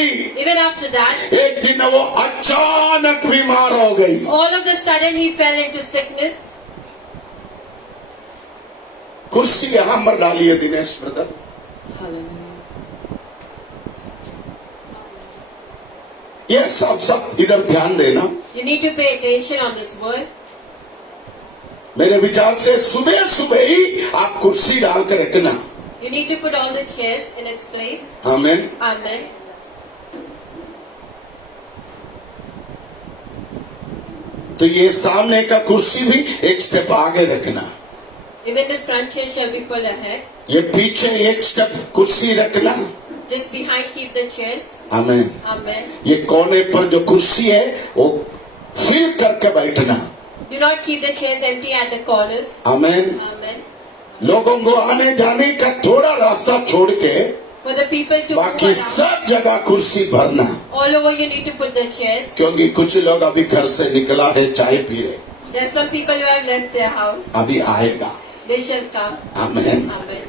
Even after that, एक दिन वो अचानक बीमार हो गई। all of a sudden he fell into sickness. कुर्सी यहां पर डालिए दिनेश ब्रदर। ये सब इधर ध्यान देना। You need to pay attention on this word. मेरे विचार से सुबह सुबह ही आप कुर्सी डालकर रखना। You need to put all the chairs in its place. आमीन। Amen. तो ये सामने का कुर्सी भी एक स्टेप आगे रखना, Even this front chair shall be pulled ahead. ये पीछे एक स्टेप कुर्सी रखना। Just behind keep the chairs. आमीन। Amen. ये कोने पर जो कुर्सी है वो फिल करके बैठना। Do not keep the chairs empty at the corners. आमीन। Amen. लोगों को आने जाने का थोड़ा रास्ता छोड़ के For the people to move बाकी around. सब जगह कुर्सी भरना, All over you need to put the chairs. क्योंकि कुछ लोग अभी घर से निकला है, चाय पी रहे, There are some people who have left their house. अभी आएगा। They shall come. आमीन। Amen.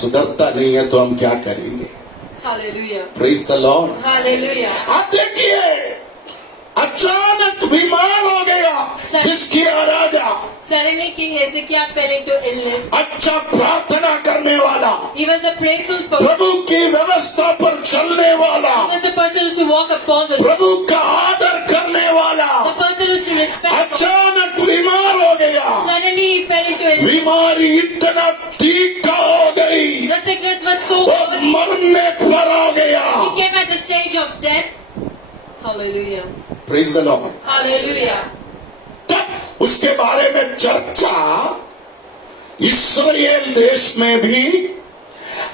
सुधरता नहीं है तो हम क्या करेंगे? Hallelujah. Praise the Lord. Hallelujah. आप देखिए, अचानक बीमार हो गया हिजकिय्याह राजा। Suddenly King Hezekiah fell into illness. अच्छा प्रार्थना करने वाला, He was a prayerful person. प्रभु की व्यवस्था पर चलने वाला, He was the person who should walk upon the प्रभु का आदर करने वाला, the person who should respect God. अचानक बीमार हो गया। Suddenly he fell into illness. बीमारी इतना तीखा हो गई, The sickness was so वो worse. मरने पर हो गया। He came at the stage of death. Hallelujah. Praise the Lord. Hallelujah. तब उसके बारे में चर्चा इस्राएल देश में भी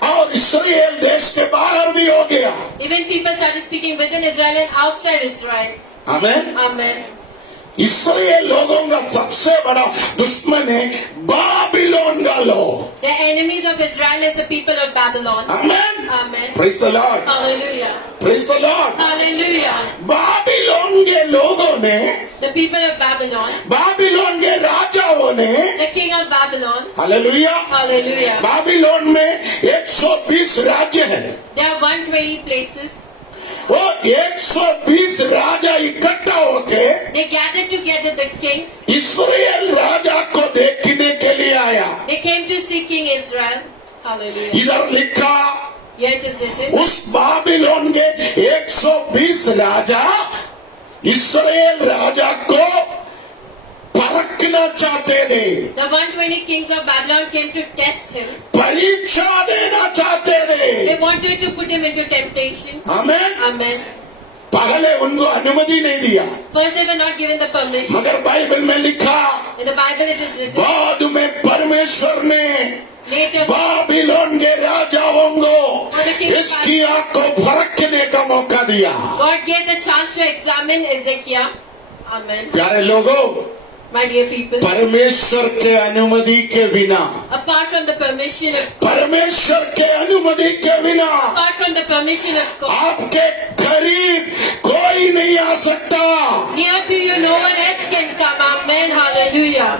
और इस्राएल देश के बाहर भी हो गया। Even people started speaking within Israel and outside Israel. आमीन। Amen. इस्राएल लोगों का सबसे बड़ा दुश्मन है बाबिलोन का लोग। The enemies of Israel is the people of Babylon. आमीन। Amen. Praise the Lord. Hallelujah. Praise the Lord. Hallelujah. Babylon के लोगों ने, The people of Babylon, Babylon के राजाओं ने, the king of Babylon. Hallelujah, Hallelujah. Babylon में 120 राज्य है। There are 120 places. वो 120 राजा इकट्ठा होके They gathered together the kings. इस्राएल राजा को देखने के लिए आया। They came to see King Israel. Hallelujah. इधर लिखा, Here it is written. उस बाबिलोन के 120 राजा इस्राएल राजा को परखना चाहते थे, The 120 kings of Babylon came to test him. परीक्षा देना चाहते They थे। wanted to put him into temptation. आमीन। Amen. पहले उनको अनुमति नहीं दिया, First they were not given the permission. मगर बाइबल में लिखा, In the Bible it is written. बाद में परमेश्वर ने Later बाबिलोन के राजाओं को हिजकिय्याह को परखने का मौका दिया। God gave the chance to examine Ezekiel. Amen. प्यारे लोगों, My dear people, परमेश्वर के अनुमति के बिना, apart from the permission of परमेश्वर के अनुमति के बिना apart from the permission of God, आपके करीब कोई नहीं आ सकता। Near to you, no one else can come. Amen. Hallelujah.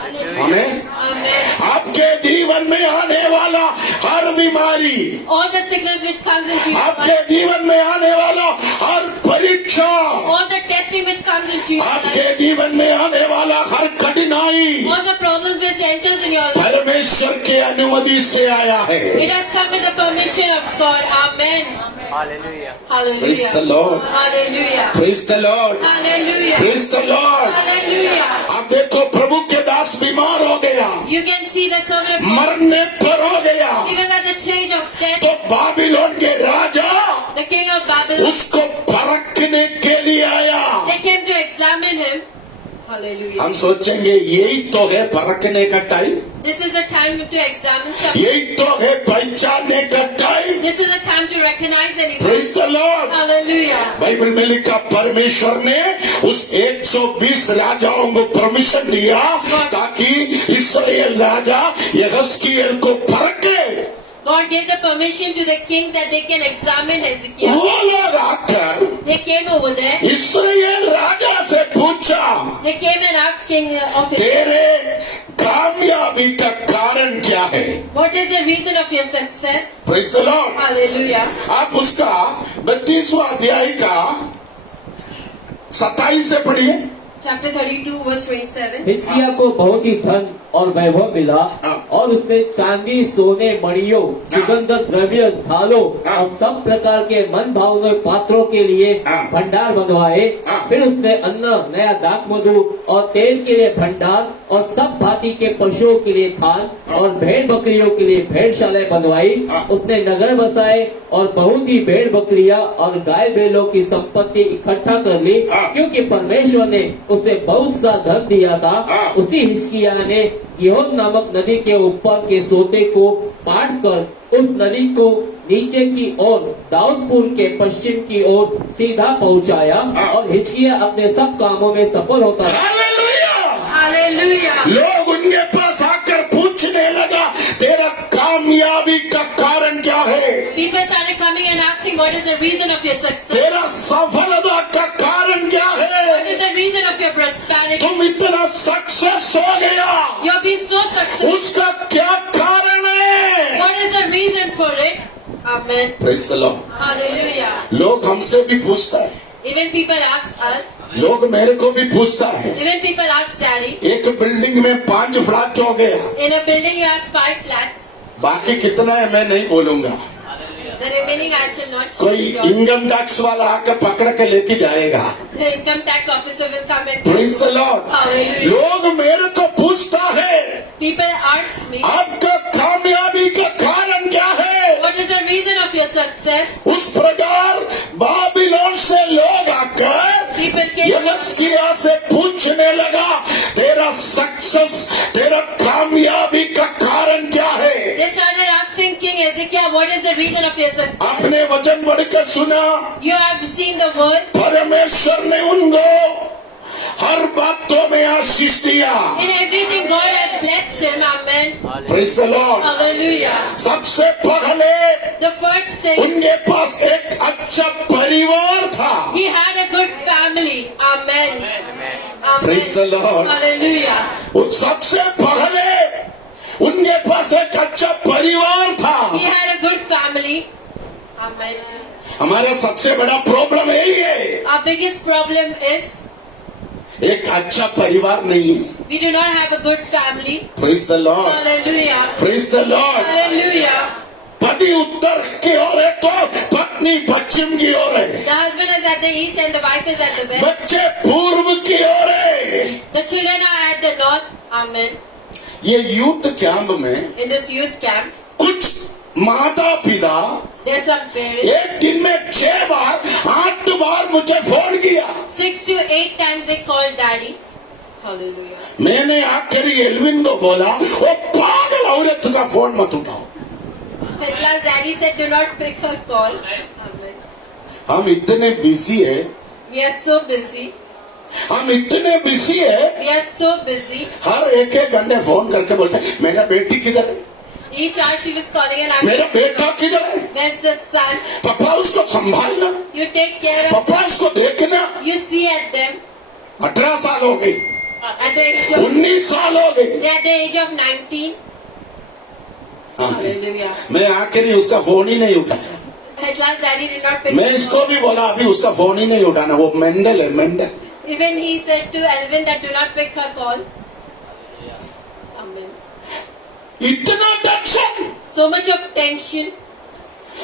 आमीन। Amen. आपके जीवन में आने वाला हर बीमारी, All the sickness which comes into your आपके life, जीवन में आने वाला हर परीक्षा, all the testing which comes into your आपके life, जीवन में आने वाला हर कठिनाई all the problems which enters in your life, परमेश्वर के अनुमति से आया है। it has come with the permission of God. Amen. Hallelujah. Praise the Lord. Hallelujah. Praise the Lord. Hallelujah. Praise the Lord. Hallelujah. अब देखो प्रभु के दास बीमार हो गया, You can see the servant of God, मरने पर हो गया, even at the change of death, तो बाबिलोन के राजा the king of Babylon, उसको परखने के लिए आया। they came to examine him. Hallelujah. हम सोचेंगे यही तो है परखने का time, This is the time to examine something. यही तो है पहचानने का time. This is the time to recognize anything. Praise the Lord. Hallelujah. Bible में लिखा परमेश्वर ने उस 120 राजाओं को परमिशन दिया ताकि इस्राएल राजा यहोशकीएल को परखे। God gave the permission to the kings that they can examine Hezekiah. वो लोग आकर They came over there. इस्राएल राजा से पूछा, They came and asked King of Israel, तेरे कामयाबी का कारण क्या है? what is the reason of your success? Praise the Lord. Hallelujah. आप उसका 32वां अध्याय का 27 से पढ़िए। Chapter 32 verse 27. हिजकिय्याह को बहुत ही धन और वैभव मिला और उसने चांदी, सोने, मणियों, सुगंध द्रव्य, ढालों और सब प्रकार के मन भावनीय पात्रों के लिए भंडार बनवाए। फिर उसने अन्न, नया दाख मधु और तेल के लिए भंडार और सब भांति के पशुओं के लिए थान और भेड़ बकरियों के लिए भेड़शालाएं बनवाई। उसने नगर बसाए और बहुत ही भेड़ बकरियां और गाय बैलों की संपत्ति इकट्ठा कर ली, क्योंकि परमेश्वर ने उसे बहुत सा धन दिया था। उसी हिजकिय्याह ने गिहोन नामक नदी के ऊपर के सोते को पाट कर उस नदी को नीचे की ओर दाऊदपुर के पश्चिम की ओर सीधा पहुंचाया और हिजकिय्याह अपने सब कामों में सफल होता रहा। हालेलुया। Hallelujah. लोग उनके पास आकर पूछने लगा, तेरा कामयाबी का कारण क्या है? People started coming and asking, what is the reason of your success? तेरा सफलता का कारण क्या What है? is the reason of your prosperity? तुम इतना सक्सेस हो गया, You're being so successful. उसका क्या कारण है? What is the reason for it? Amen. Praise the Lord. Hallelujah. लोग हमसे भी पूछता है, Even people ask us, लोग मेरे को भी पूछता है, even people ask Daddy, एक बिल्डिंग में 5 फ्लैट हो गया, in a building you have 5 flats, बाकी कितना है मैं नहीं बोलूंगा, the remaining I shall not कोई show you. इनकम टैक्स वाला आकर पकड़ के लेके जाएगा। The income tax officer will come and praise the Lord. Hallelujah. लोग मेरे को पूछता है, People ask me, आपका कामयाबी का कारण क्या है? what is the reason of your success? उस प्रकार बाबिलोन से लोग आकर People came, यहोशकीएह से पूछने लगा, तेरा सक्सेस, तेरा कामयाबी का कारण क्या है? they started asking King Hezekiah, what is the reason of your success? आपने वचन पढ़ के सुना, You have seen the word. परमेश्वर ने उनको हर बातों में आशीष दिया। In everything God had blessed him. Amen. Praise the Lord. Hallelujah. सबसे पहले The first thing, उनके पास एक अच्छा परिवार था। he had a good family. Amen. Amen. Praise the Lord. Hallelujah. वो सबसे पहले उनके पास एक अच्छा परिवार था। He had a good family. Amen. हमारा सबसे बड़ा प्रॉब्लम यही है, Our biggest problem is एक अच्छा परिवार नहीं है। we do not have a good family. Praise the Lord. Hallelujah. Praise the Lord. Hallelujah. पति उत्तर की ओर है तो पत्नी पश्चिम की ओर है, The husband is at the east and the wife is at the west. बच्चे पूर्व की ओर है। The children are at the north. Amen. ये यूथ कैंप में In this youth camp, कुछ माता पिता there are some parents. एक दिन में 6 बार 8 बार मुझे फोन किया। 6 to 8 times they called Daddy. Hallelujah. मैंने आखिरी एल्विन को बोला, वो पागल औरत का फोन मत उठाओ। At last Daddy said, do not pick her call. Amen. हम इतने बिजी है, We are so busy. हम इतने बिजी है, We are so busy. हर एक घंटे फोन करके बोलते हैं, मेरा बेटी किधर है, Each hour she was calling and asking, मेरा बेटा किधर है, There's the son. पापा उसको संभालना, You take care of पापा उसको देखना। them. You see at them 18 साल हो गई, at the age of 19 साल हो गई। they are at the age of 19. Hallelujah. मैं आखिर उसका फोन ही नहीं उठाया। At last, Daddy did not pick. मैं इसको भी बोला अभी उसका फोन ही नहीं उठाना, वो मेंडल है, Mendel. Even he said to Elvin that do not pick her call. Amen. इतना tension. So much of tension.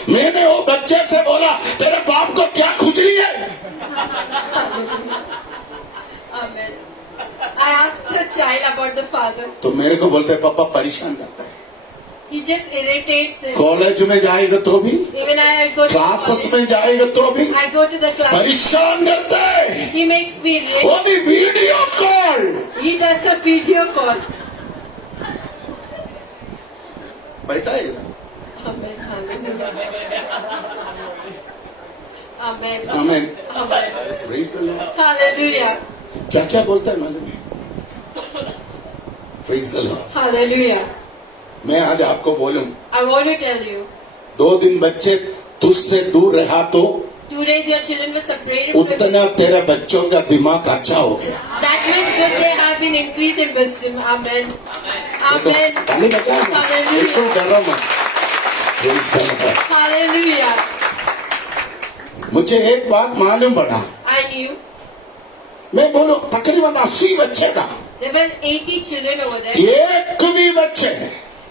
मैंने वो बच्चे से बोला तेरे बाप को क्या खुजली है? Amen. I asked the child about the father. तो मेरे को बोलते पापा परेशान करता है। He just irritates him. College में जाएगा तो भी, Even I go to classes college. में जाएगा तो भी I go to the class. परेशान करता है। He makes me वो irritated. भी video call. He does a video call. बैठा है इधर। Amen. Hallelujah. Amen. Amen. Amen. Praise the Lord. Hallelujah. क्या क्या बोलता है मालूम है? Praise the Lord. Hallelujah. मैं आज आपको बोलूं, I want to tell you. 2 दिन बच्चे तुझसे दूर रहा तो 2 days your children were separated from you. उतना तेरा बच्चों का दिमाग अच्छा हो गया। That much good they have been increased in wisdom. Amen. Amen. ताली बजाओ ना, Hallelujah. बिल्कुल डरो मत। Praise the Lord. Hallelujah. मुझे एक बात मालूम पड़ा, I knew मैं बोलूं तकरीबन 80 बच्चे था, there were 80 children over there. एक भी बच्चे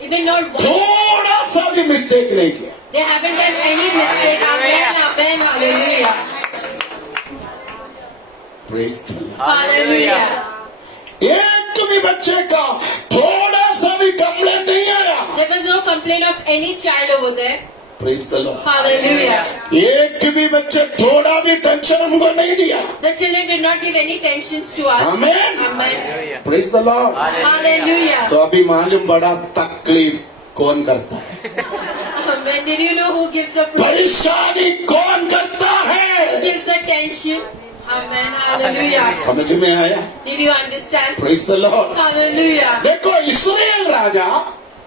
Even not one. थोड़ा सा भी मिस्टेक नहीं किया। They haven't done any mistake. Amen. Amen. Hallelujah. Praise the Lord. Hallelujah. एक भी बच्चे का थोड़ा सा भी कंप्लेंट नहीं आया। There was no complaint of any child over there. Praise the Lord. Hallelujah. एक भी बच्चे थोड़ा भी टेंशन हमको नहीं दिया। The children did not give any tensions to us. Amen. Amen. Praise the Lord. Hallelujah. तो अभी मालूम बड़ा तकलीफ कौन करता है, Amen. Did you know who gives the परेशानी कौन करता who है। gives the tension? Amen. Hallelujah. समझ में आया? Did you understand? Praise the Lord. Hallelujah. देखो इस्राएल राजा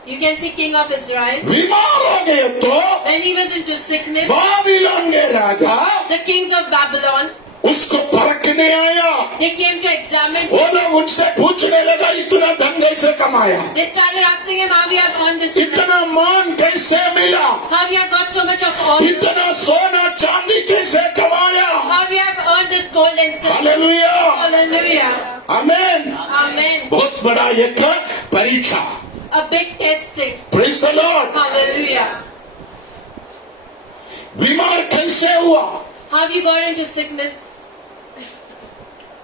You can see King of Israel. बीमार हो गए तो When he was into sickness, Babylon के राजा the kings of Babylon, उसको परखने आया। they came to examine वो him. लोग उनसे पूछने लगा इतना धन कैसे कमाया, They started asking him how we have earned this money, इतना मान कैसे मिला, how we have got so much of honor, इतना सोना चांदी कैसे कमाया। how we have earned this gold and silver. Hallelujah. Hallelujah. Amen. Amen. बहुत बड़ा एक परीक्षा। A big testing. Praise the Lord. Hallelujah. बीमार कैसे हुआ, How you got into sickness?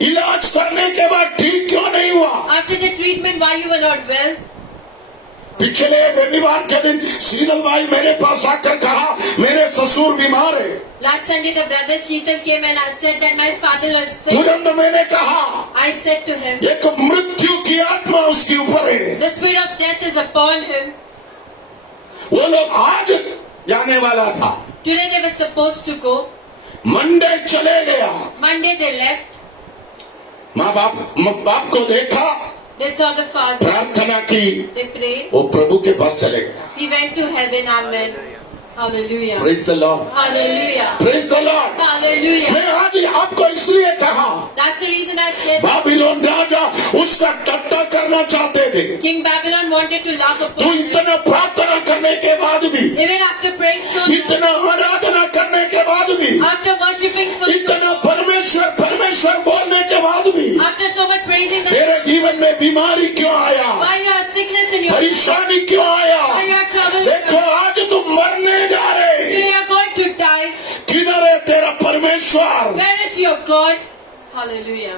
इलाज करने के बाद ठीक क्यों नहीं हुआ। After the treatment, why you were not well? पिछले रविवार के दिन शीतल भाई मेरे पास आकर कहा मेरे ससुर बीमार है। Last Sunday, the brother Sheetal came and I said that my father was sick. तुरंत मैंने कहा I said to him, एक मृत्यु की आत्मा उसके ऊपर है। the spirit of death is upon him. वो लोग आज जाने वाला था, Today they were supposed to go. Monday चले गया। Monday they left. माँ बाप को देखा, They saw the father. प्रार्थना की, They prayed. वो प्रभु के पास चले गया। He went to heaven. Amen. Hallelujah. Praise the Lord. Hallelujah. Praise the Lord. Hallelujah. मैं आज आपको इसलिए कहा, That's the reason I said Babylon राजा उसका टट्टा करना चाहते थे। King Babylon wanted to laugh तू upon him. इतना प्रार्थना करने के बाद भी, Even after praying so much, इतना आराधना करने के बाद भी, after worshipping for इतना परमेश्वर परमेश्वर बोलने के बाद भी after so much praising the तेरे जीवन में बीमारी क्यों आया, why you have sickness in your परेशानी क्यों आया। why you have trouble. देखो आज तुम मरने जा रहे, Today you are going to die. किधर है तेरा परमेश्वर। Where is your God? Hallelujah.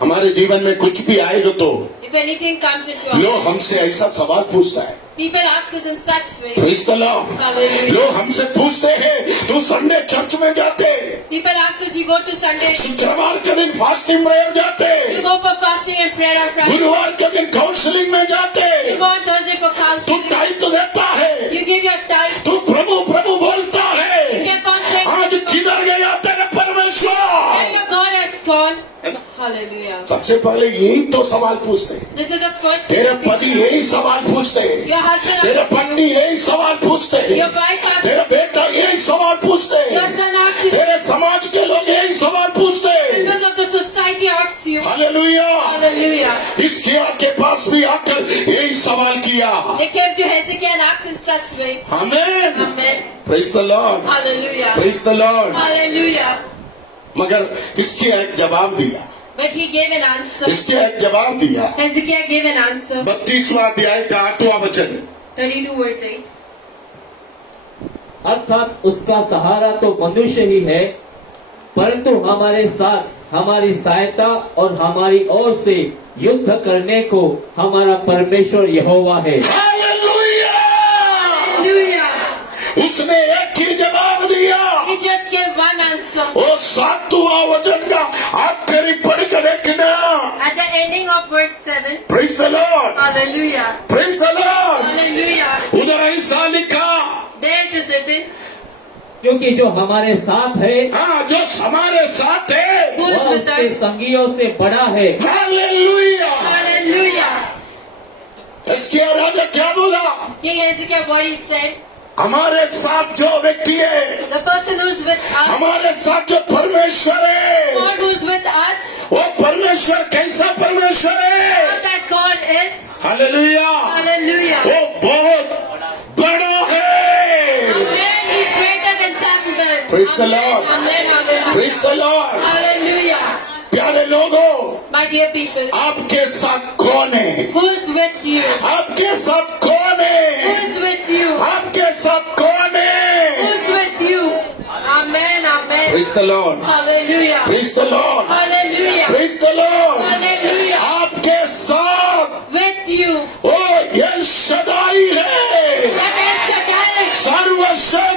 हमारे जीवन में कुछ भी आएगा तो If anything comes into our लोग हमसे ऐसा सवाल पूछता है, people ask us in such way. Praise the Lord. Hallelujah. लोग हमसे पूछते हैं तू संडे चर्च में जाते, People ask us, you go to Sunday, शुक्रवार के दिन फास्टिंग प्रेयर जाते, you go for fasting and prayer on Friday, गुरुवार के दिन काउंसलिंग में जाते, you go on Thursday for तू counseling, टाइम तो देता है, you give your tithe, तू प्रभु प्रभु बोलता you है, keep on saying, आज किधर गया तेरे where परमेश्वर। your God has gone. Hallelujah. सबसे पहले यही तो सवाल पूछते हैं, This is the first तेरे thing. पति यही सवाल पूछते हैं, Your husband तेरे asks पत्नी you, यही सवाल पूछते हैं, your wife asks तेरा you, बेटा Hallelujah. हिजकिय्याह के पास भी आकर यही सवाल किया। They came to Hezekiah and asked in such way. आमीन। Amen. Praise the Lord, Hallelujah. Praise the Lord. Hallelujah. मगर हिजकिय्याह एक जवाब दिया, But he gave an answer. हिजकिय्याह एक जवाब दिया। Hezekiah gave an answer. 32वां अध्याय का 8वां वचन। 32 verse 8. अर्थात उसका सहारा तो मनुष्य ही है, परंतु हमारे साथ हमारी सहायता और हमारी ओर से युद्ध करने को हमारा परमेश्वर यहोवा है। हालेलुया। Hallelujah. उसने एक ही जवाब दिया। He just gave one answer. वो 7वां वचन का आखिरी पढ़कर देखना। At the ending of verse 7. Praise the Lord, Hallelujah. Praise the Lord. Hallelujah. उधर ऐसा लिखा, There it is written. क्योंकि जो हमारे साथ है हाँ, जो हमारे साथ है Who is वह with उसके us? संगियों से बड़ा है। हालेलुया। Hallelujah. इसके राजा क्या बोला? King Hezekiah, what he said, हमारे साथ जो व्यक्ति है, the person who's with us, हमारे साथ जो परमेश्वर है, God who's with us, वो परमेश्वर कैसा परमेश्वर है? how that God is, hallelujah. hallelujah. वो बहुत बड़ा है। Amen. He's greater than Samuel. Praise the Amen. Lord. Amen. Hallelujah. Praise the Lord. Hallelujah. प्यारे लोगों, My dear people, आपके साथ कौन है? who's with you? आपके साथ कौन है? Who's with you? आपके साथ कौन है? Who's with you? Amen. Amen. Praise the Lord, Hallelujah. Praise the Lord, Hallelujah. Praise the Lord. Hallelujah. आपके साथ With you. वो एल शदाई है, That El Shaddai, the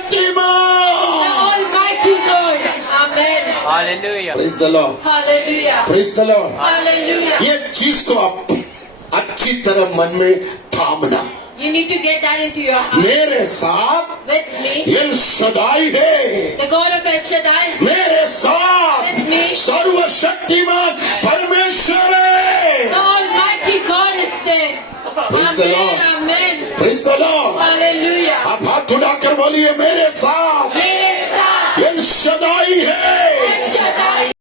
सर्वशक्तिमान। Almighty Lord. Amen. Hallelujah. Praise the Lord, Hallelujah. Praise the Lord. Hallelujah. ये चीज को आप अच्छी तरह मन में थामना। You need to get that into your heart. मेरे साथ With me, एल शदाई है, the God of El Shaddai is मेरे साथ with me. सर्वशक्तिमान परमेश्वर है। The Almighty God is there. Praise the Lord. Amen. Amen. Praise the Lord. Hallelujah. आप हाथ उठाकर बोलिए, मेरे साथ मेरे साथ एल शदाई है, El Shaddai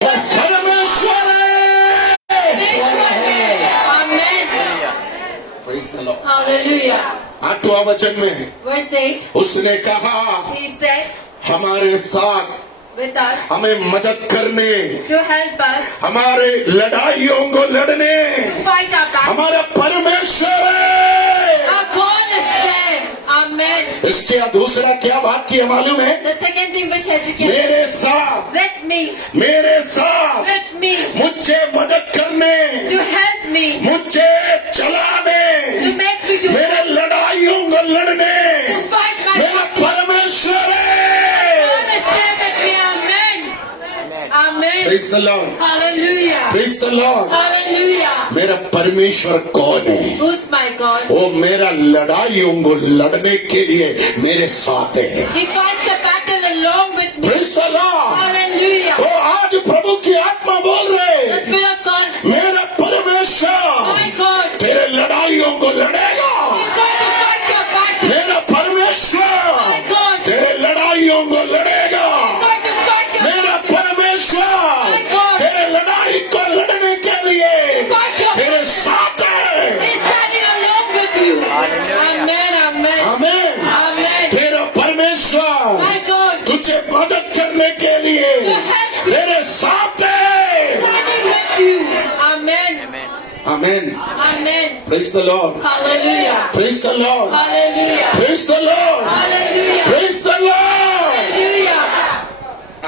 परमेश्वर है। परमेश्वर है. Amen. Praise the Lord. Hallelujah. 8वां वचन में Verse 8. उसने कहा, He said, हमारे साथ with us हमें मदद करने, to help us हमारे लड़ाइयों को लड़ने fight our battle. हमारा परमेश्वर है। Our God is there. Amen. इसके दूसरा क्या बात किया मालूम है? The second thing which Hezekiah मेरे साथ, with me, मेरे साथ with me, मुझे मदद करने, to help me, मुझे चलाने, to make me to मेरे लड़ाइयों को लड़ने fight my मेरा battle. परमेश्वर है। God is there with me. Amen. Amen. Praise the Lord, Hallelujah. Praise the Lord. Hallelujah. मेरा परमेश्वर कौन है? Who's my God? वो मेरा लड़ाइयों को लड़ने के लिए मेरे साथ है। He fights the battle along with me. Praise the Lord. Hallelujah. वो आज प्रभु की आत्मा बोल The रहे, Spirit of God is मेरा परमेश्वर my God. तेरे लड़ाइयों को लड़ेगा। He's going to fight your battle. मेरा परमेश्वर My God. तेरे लड़ाइयों को लड़ेगा। He's going to fight your मेरा battle. परमेश्वर My God. तेरे लड़ाई को लड़ने के लिए Fight your तेरे साथ है। He's standing along with you. Hallelujah. Amen. Amen. आमीन। Amen. तेरा परमेश्वर My God. तुझे मदद करने के लिए तेरे साथ है। Standing with you. Amen. आमीन। Amen. Praise the Lord, Hallelujah. Praise the Lord, Hallelujah. Praise the Lord, Hallelujah. Praise the Lord. Hallelujah.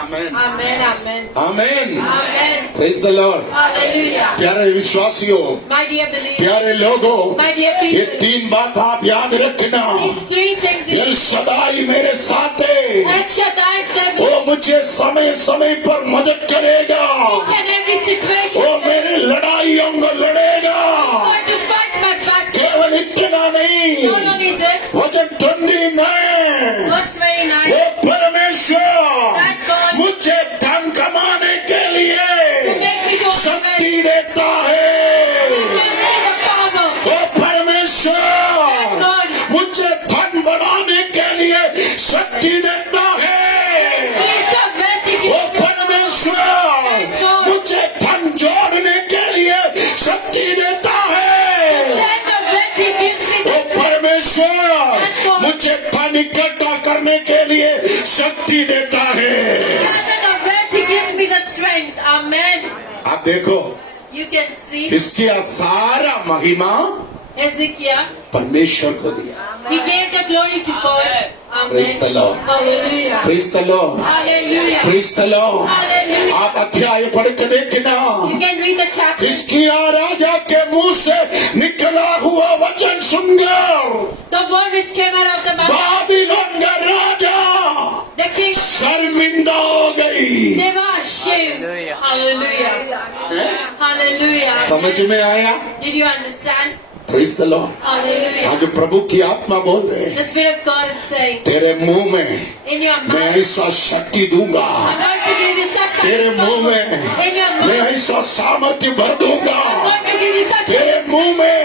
आमीन, Amen. Amen. आमीन। Amen. Praise the Lord. Hallelujah. प्यारे विश्वासियों, My dear believers, प्यारे लोगों, my dear ये people, 3 बात आप याद रखना। these 3 things is L Shaddai मेरे साथ है, El Shaddai is there with वो मुझे समय समय पर मदद करेगा, each and every situation. वो मेरी लड़ाइयों को लड़ेगा। I'm going to fight my battle. केवल इतना नहीं, Not only this, वचन 29 verse 29, वो परमेश्वर that God मुझे धन कमाने के to लिए make me to शक्ति He देता है। gives me the power. वो परमेश्वर मुझे धन बढ़ाने के लिए शक्ति देता है। He's the wealth. He वो gives me the power. परमेश्वर मुझे धन स्थान इकट्ठा करने के लिए शक्ति देता है। Gathered of wealth, He gives me the strength. Amen. आप देखो, You can see इसकी सारा महिमा Ezekiel. परमेश्वर को दिया। He gave the glory to God. Praise the Amen. Lord. Hallelujah. Praise the Lord. Hallelujah. Praise the Lord. Hallelujah. आप अध्याय पढ़ के देखना, You can read the chapter. हिजकिय्याह राजा के मुंह से निकला हुआ वचन सुनकर The word which came out of the mouth. Babylon का राजा The king. शर्मिंदा हो गई। They were ashamed. Hallelujah. Hallelujah. समझ में आया? Did you understand? Praise the Lord. Hallelujah. आज प्रभु की आत्मा बोल रहे हैं, The Spirit of God is saying, तेरे मुंह में in your मैं mouth, ऐसा शक्ति दूंगा, I'm going to give you such तेरे a मुंह में in your मैं mouth, ऐसा सामर्थ्य भर दूंगा, I'm going to give you such तेरे मुंह में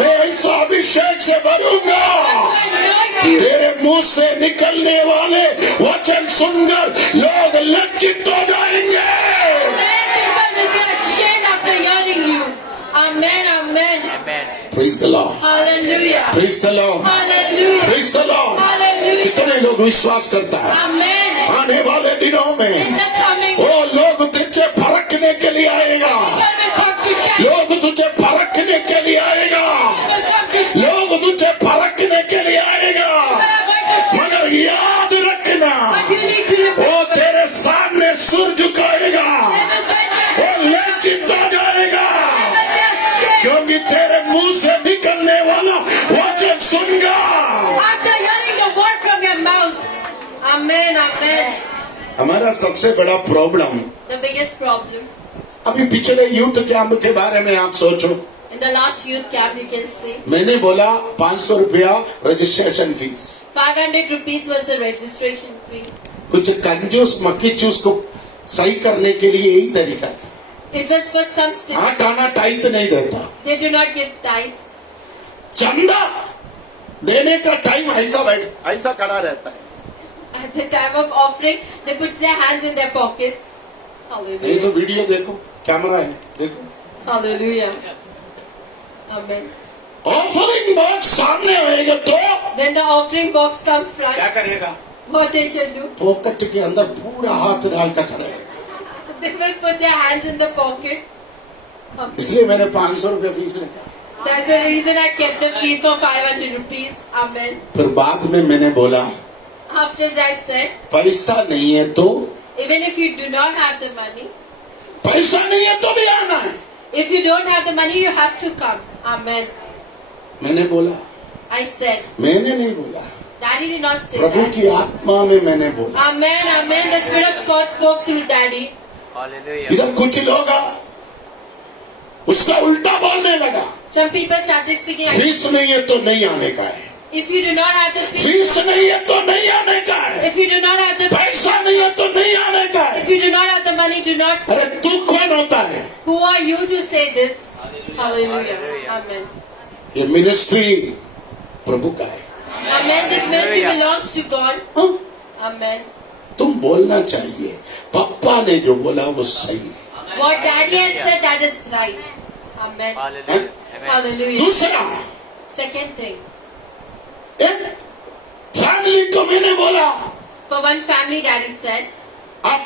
मैं ऐसा अभिषेक से भरूंगा। anoint you. तेरे मुंह से निकलने वाले वचन सुनकर लोग लज्जित हो जाएंगे। Many people will be ashamed after hearing you. Amen. Amen. Praise the Lord. Hallelujah. Praise the Lord. Hallelujah. Praise the Lord. Hallelujah. कितने लोग विश्वास करता है Amen. आने वाले दिनों In में the coming, वो लोग तुझे परखने के लिए आएगा, people will come to check. लोग तुझे परखने के लिए आएगा, People will come to check. लोग तुझे परखने के लिए आएगा। People are going to check. मगर याद रखना, But you need to remember. वो तेरे सामने सुर झुकाएगा, They will bend their वो लज्जित हो जाएगा, They will be ashamed. क्योंकि तेरे मुंह से निकलने वाला वचन सुनगा। After hearing the word from your mouth. Amen. Amen. हमारा सबसे बड़ा प्रॉब्लम, The biggest problem. अभी पिछले यूथ कैंप के बारे में आप सोचो, In the last youth camp, you can see मैंने बोला 500 रुपया registration fees. 500 rupees was the registration fee. कुछ कंजूस मक्खी चूस को सही करने के लिए यही तरीका था। It was for some still. आठ आना टाइट नहीं देता, They do not give tithes. चंदा देने का टाइम ऐसा खड़ा रहता है। At the time of offering, they put their hands in their pockets. नहीं तो Hallelujah. वीडियो देखो, कैमरा है देखो। Hallelujah. Amen. ऑफरिंग बॉक्स सामने आएगा तो When the offering box comes क्या front, करेगा? what they shall do? Pocket के अंदर पूरा हाथ डाल कर खड़े हैं। They will put their hands in the pocket. Amen. इसलिए मैंने 500 रुपया फीस रखा। That's the reason I kept the fees for 500 rupees. Amen. फिर बाद में मैंने बोला After I said, पैसा नहीं है तो, even if you do not have the money, पैसा नहीं है तो भी आना है। if you don't have the money, you have to come. Amen. मैंने बोला, I said, मैंने नहीं बोला, Daddy did not say Prabhu that. की आत्मा में मैंने बोला। Amen, amen. The Spirit of God spoke through Daddy. इधर कुछ लोग उसका उल्टा बोलने लगा, Some people started speaking. Fees नहीं है तो नहीं आने का है, If you do not have the fee, fees नहीं है तो नहीं आने का है, if you do not have the, पैसा नहीं है तो नहीं आने का है। if you do not have the money, do not. अरे तू कौन होता है? Who are you to say this? Hallelujah. Amen. ये मिनिस्ट्री प्रभु का है। Amen. This ministry belongs to God. हाँ? Amen. तुम बोलना चाहिए, पप्पा ने जो बोला वो सही है। What Daddy has said, that is right. Amen. हाँ? Hallelujah. दूसरा, Second thing, एक फैमिली को मैंने बोला, for one family, Daddy said, अब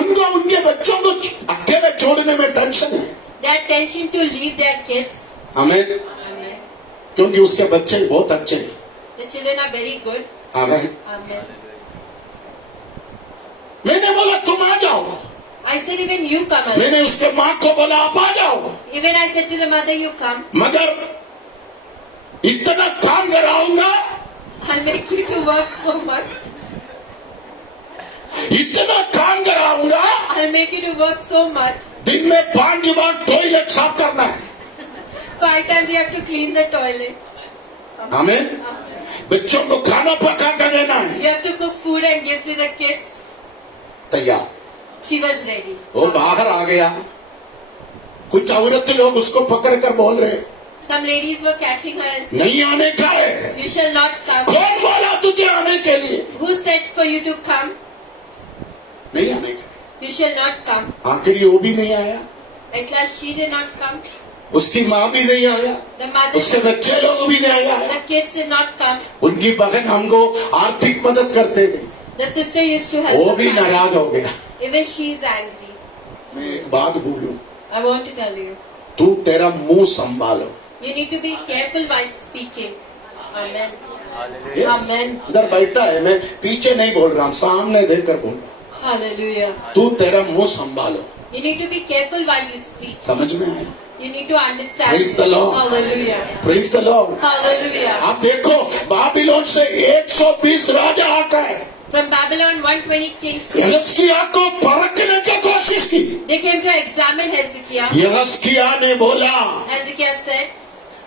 उनको उनके बच्चों को अकेले छोड़ने में टेंशन है। they are tension to leave their kids. आमीन, Amen. क्योंकि उसके बच्चे बहुत अच्छे हैं। The children are very good. आमीन। Amen. मैंने बोला तुम आ जाओ, I said, even you come along. मैंने उसके माँ को बोला आप आ जाओ, Even I said to the mother, you come. मगर इतना काम कराऊंगा, I'll make you to work so much. इतना काम कराऊंगा, I'll make you to work so much. दिन में 5 बार टॉयलेट साफ करना है। 5 times you have to clean the toilet. आमीन। बच्चों को खाना पका कर देना है। You have to cook food and give to the kids. तैयार, She was ready. वो बाहर आ गया। कुछ औरत लोग उसको पकड़ कर बोल रहे, Some ladies were catching her and saying, नहीं आने का है। you shall not come. कौन बोला तुझे आने के लिए? Who said for you to come? नहीं आने का। You shall not come. आखिर वो भी नहीं आया। At last she did not come. उसकी माँ भी नहीं आया, The mother, उसके बच्चे लोग भी नहीं आया। the kids did not come. उनकी बहन हमको आर्थिक मदद करते थे, The sister used to help वो the भी family. नाराज हो गया। Even she is angry. मैं एक बात बोलूं, I want to tell you, तू तेरा मुंह संभालो। you need to be careful while speaking. Amen. Yes. Amen. इधर बैठा है, मैं पीछे नहीं बोल रहा हूँ, सामने देखकर बोल रहा हूँ। Hallelujah. तू तेरा मुंह संभालो। You need to be careful while you speak. समझ में आया? You need to understand. Praise the Lord. Hallelujah. Praise the Lord. Hallelujah. आप देखो, बाबिलोन से 120 राजा आता है, From Babylon, 120 kings, यहस्किया को परखने की कोशिश की। they came to examine Hezekiah. यहस्किया ने बोला, Hezekiah said,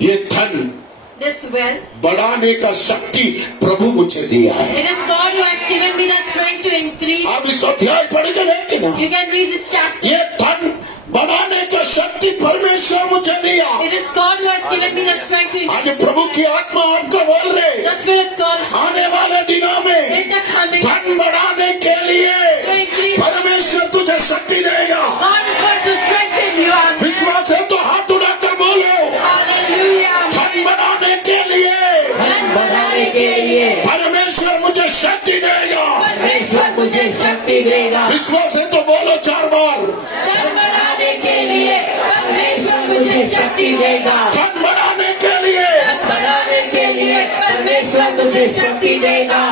ये धन this wealth, बढ़ाने का शक्ति प्रभु मुझे दिया है। it is God who has given me the strength to increase. आप इस अध्याय पढ़ के देखना, You can read this chapter. ये धन बढ़ाने का शक्ति परमेश्वर मुझे दिया। It is God who has given me the strength to आज increase. प्रभु की आत्मा आपको बोल रहे, The Spirit of God is आने वाले दिनों में in the coming धन बढ़ाने के लिए to increase. परमेश्वर तुझे शक्ति देगा। God is going to strengthen you. Amen. विश्वास है तो हाथ उठाकर बोलो, Hallelujah. धन बढ़ाने के लिए धन बढ़ाने के लिए परमेश्वर मुझे शक्ति देगा। परमेश्वर मुझे शक्ति देगा। विश्वास है तो बोलो 4 बार, धन बढ़ाने के लिए परमेश्वर मुझे शक्ति देगा. धन बढ़ाने के लिए धन बढ़ाने के लिए परमेश्वर मुझे शक्ति देगा.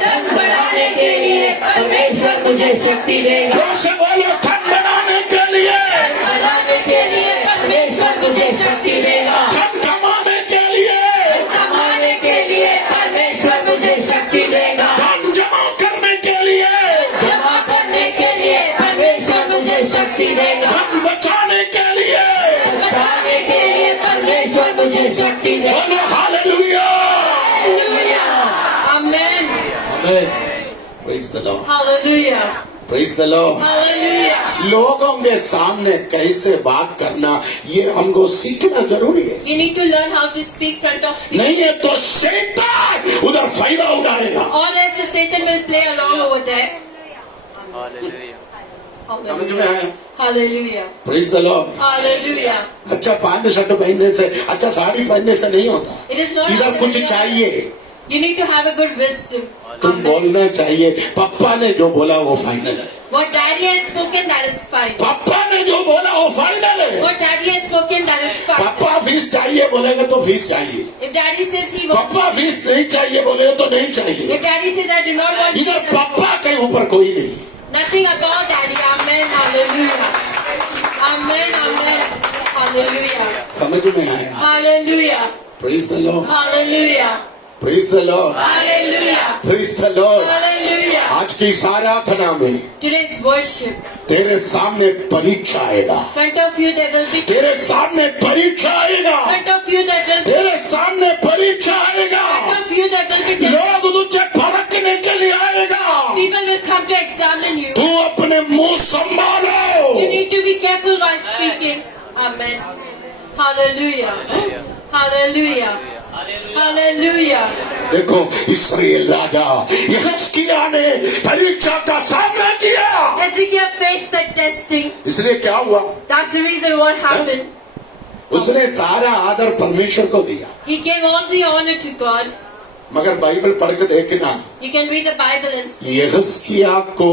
धन बढ़ाने के लिए परमेश्वर मुझे शक्ति देगा। जोर से बोलो, धन बढ़ाने के लिए, बढ़ाने के लिए परमेश्वर मुझे शक्ति देगा. धन कमाने के लिए, कमाने के लिए परमेश्वर मुझे शक्ति देगा. धन जमा करने के लिए, जमा करने के लिए परमेश्वर मुझे शक्ति देगा. धन बचाने के लिए। बचाने के लिए परमेश्वर मुझे शक्ति देगा. बोलो हालेलुया। Hallelujah. Amen. आमीन। Praise the Lord, Hallelujah. Praise the Lord. Hallelujah. लोगों के सामने कैसे बात करना, ये हमको सीखना जरूरी है। You need to learn how to speak front of people. नहीं है तो शैतान उधर फायदा उठाएगा। Or else the Satan will play along over there. समझ में आया? Hallelujah. Praise the Lord. Hallelujah. अच्छा पैंट शर्ट पहनने से, अच्छा साड़ी पहनने से नहीं होता, It is not. इधर कुछ चाहिए। You need to have a good wisdom. तुम बोलना चाहिए, पापा ने जो बोला वो फाइनल है। What daddy has spoken, that is fine. पापा ने जो बोला वो फाइनल है। What daddy has spoken, that is fine. पापा फीस चाहिए बोलेगा तो फीस चाहिए, If daddy says he wants, पापा फीस नहीं चाहिए बोलेगा तो नहीं चाहिए। if daddy says I do not want, इधर Jesus, पापा के ऊपर कोई नहीं। nothing about daddy. Amen. Hallelujah. Amen. Amen. Hallelujah. समझ में आया? Hallelujah. Praise the Lord, Hallelujah. Praise the Lord, Hallelujah. Praise the Lord. Hallelujah. आज की सारा आराधना में Today's worship. तेरे सामने परीक्षा आएगा, Front of you there will be. तेरे सामने परीक्षा आएगा, Front of you there will be. तेरे सामने परीक्षा आएगा। Front of you there will be. लोग तुझे परखने के लिए आएगा। People will come to examine you. तू अपने मुंह संभालो। You need to be careful while speaking. Amen. Hallelujah. Hallelujah. Hallelujah. देखो इस्राएल राजा यहोशकिया ने परीक्षा का सामना किया। Hezekiah faced the testing. इसलिए क्या हुआ, That's the reason what happened. उसने सारा आदर परमेश्वर को दिया। He gave all the honor to God. मगर बाइबल पढ़ के देखना, You can read the Bible and see. यहोशकिया को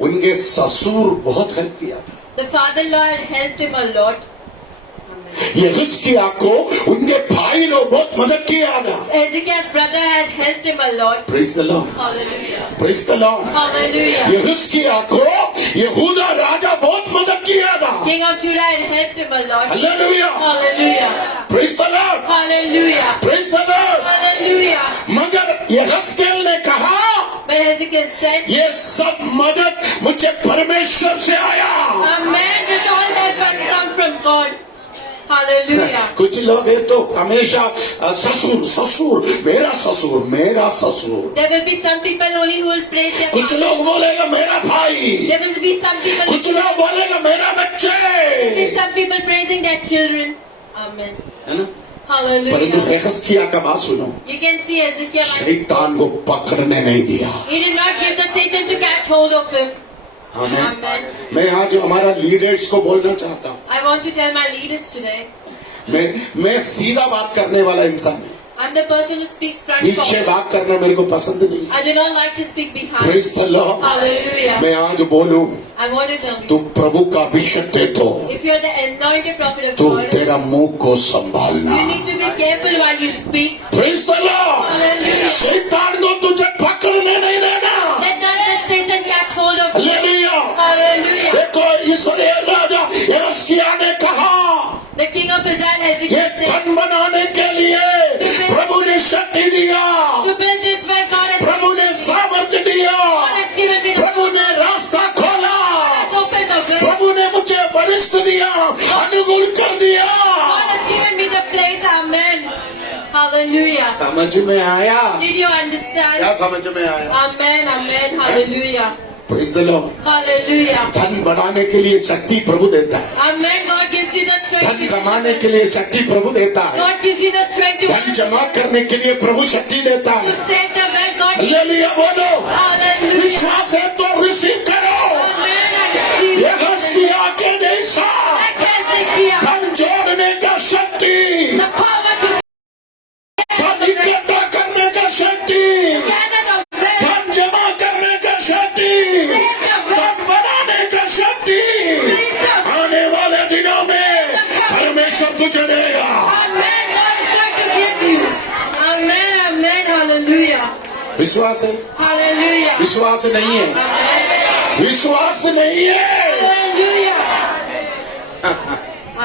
उनके ससुर बहुत हेल्प किया था। The father-in-law had helped him a lot. यहोशकिया को उनके भाई ने बहुत मदद किया था। Hezekiah's brother had helped him a lot. Praise the Lord, Hallelujah. Praise the Lord. Hallelujah. यहोशकिया को यहूदा राजा बहुत मदद किया था। King of Judah had helped him a lot. Hallelujah, Hallelujah. Praise the Lord, Hallelujah. Praise the Lord. Hallelujah. मगर यहोशकिया ने कहा, But Hezekiah said, ये सब मदद मुझे परमेश्वर से आया। Amen. This all help has come from God. Hallelujah. कुछ लोग हैं तो हमेशा ससुर ससुर, मेरा ससुर, मेरा ससुर। There will be some people only who will praise their कुछ father. लोग बोलेगा मेरा भाई, There will be some people. कुछ लोग बोलेगा मेरा बच्चे, There will be some people praising their children. Amen. है ना? परंतु Hallelujah. यहोशकिया का बात सुनो, You can see Hezekiah. शैतान को पकड़ने नहीं दिया। He did not give the Satan to catch hold of him. आमीन। Amen. मैं आज हमारा लीडर्स को बोलना चाहता हूँ, I want to tell my leaders today, मैं सीधा बात करने वाला इंसान हूँ, I'm the person who speaks front पीछे forward. बात करना मेरे को पसंद नहीं है। I do not like to speak behind. Praise the Lord। Hallelujah. मैं आज बोलूं, I want to tell तू you, प्रभु का अभिषेक दे तो if you're the anointed prophet of तू God, तेरा मुंह को संभालना। you need to be careful while you speak. Praise the Lord। Hallelujah. शैतान को तुझे पकड़ने नहीं देना। Let not let Satan catch hold of you. Hallelujah. Hallelujah. देखो इस्राएल राजा यहोशकिय्याह ने कहा, The king of Israel ये Hezekiah said, धन बनाने के लिए प्रभु ने शक्ति दिया, to build this way, God has प्रभु ने सामर्थ्य दिया, God has given me the प्रभु ने रास्ता खोला, God has opened the way. प्रभु ने मुझे वरिष्ठ दिया, अनुकूल कर दिया। God has given me the place. Amen. Hallelujah. समझ में आया? Did you understand? क्या समझ में आया? Amen. Amen. Hallelujah. Praise the Lord। Hallelujah. धन बढ़ाने के लिए शक्ति प्रभु देता है, Amen. God gives you the strength धन to कमाने के लिए शक्ति प्रभु देता है, God gives you the strength to धन जमा करने के लिए प्रभु शक्ति देता to है। save the wealth. God gives hallelujah बोलो। Hallelujah. विश्वास है तो रिसीव करो। Amen. I receive. यहोशकिय्याह के जैसा Like Hezekiah, धन जोड़ने का शक्ति, the power to धन इकट्ठा करने का शक्ति, gather the wealth, धन जमा करने का शक्ति, save the wealth, धन बनाने का शक्ति release the आने वाले दिनों में परमेश्वर तुझे देगा। Amen. God is going to give you. Amen. Amen. Hallelujah. विश्वास है? Hallelujah. विश्वास नहीं है? Amen. विश्वास नहीं है? Hallelujah.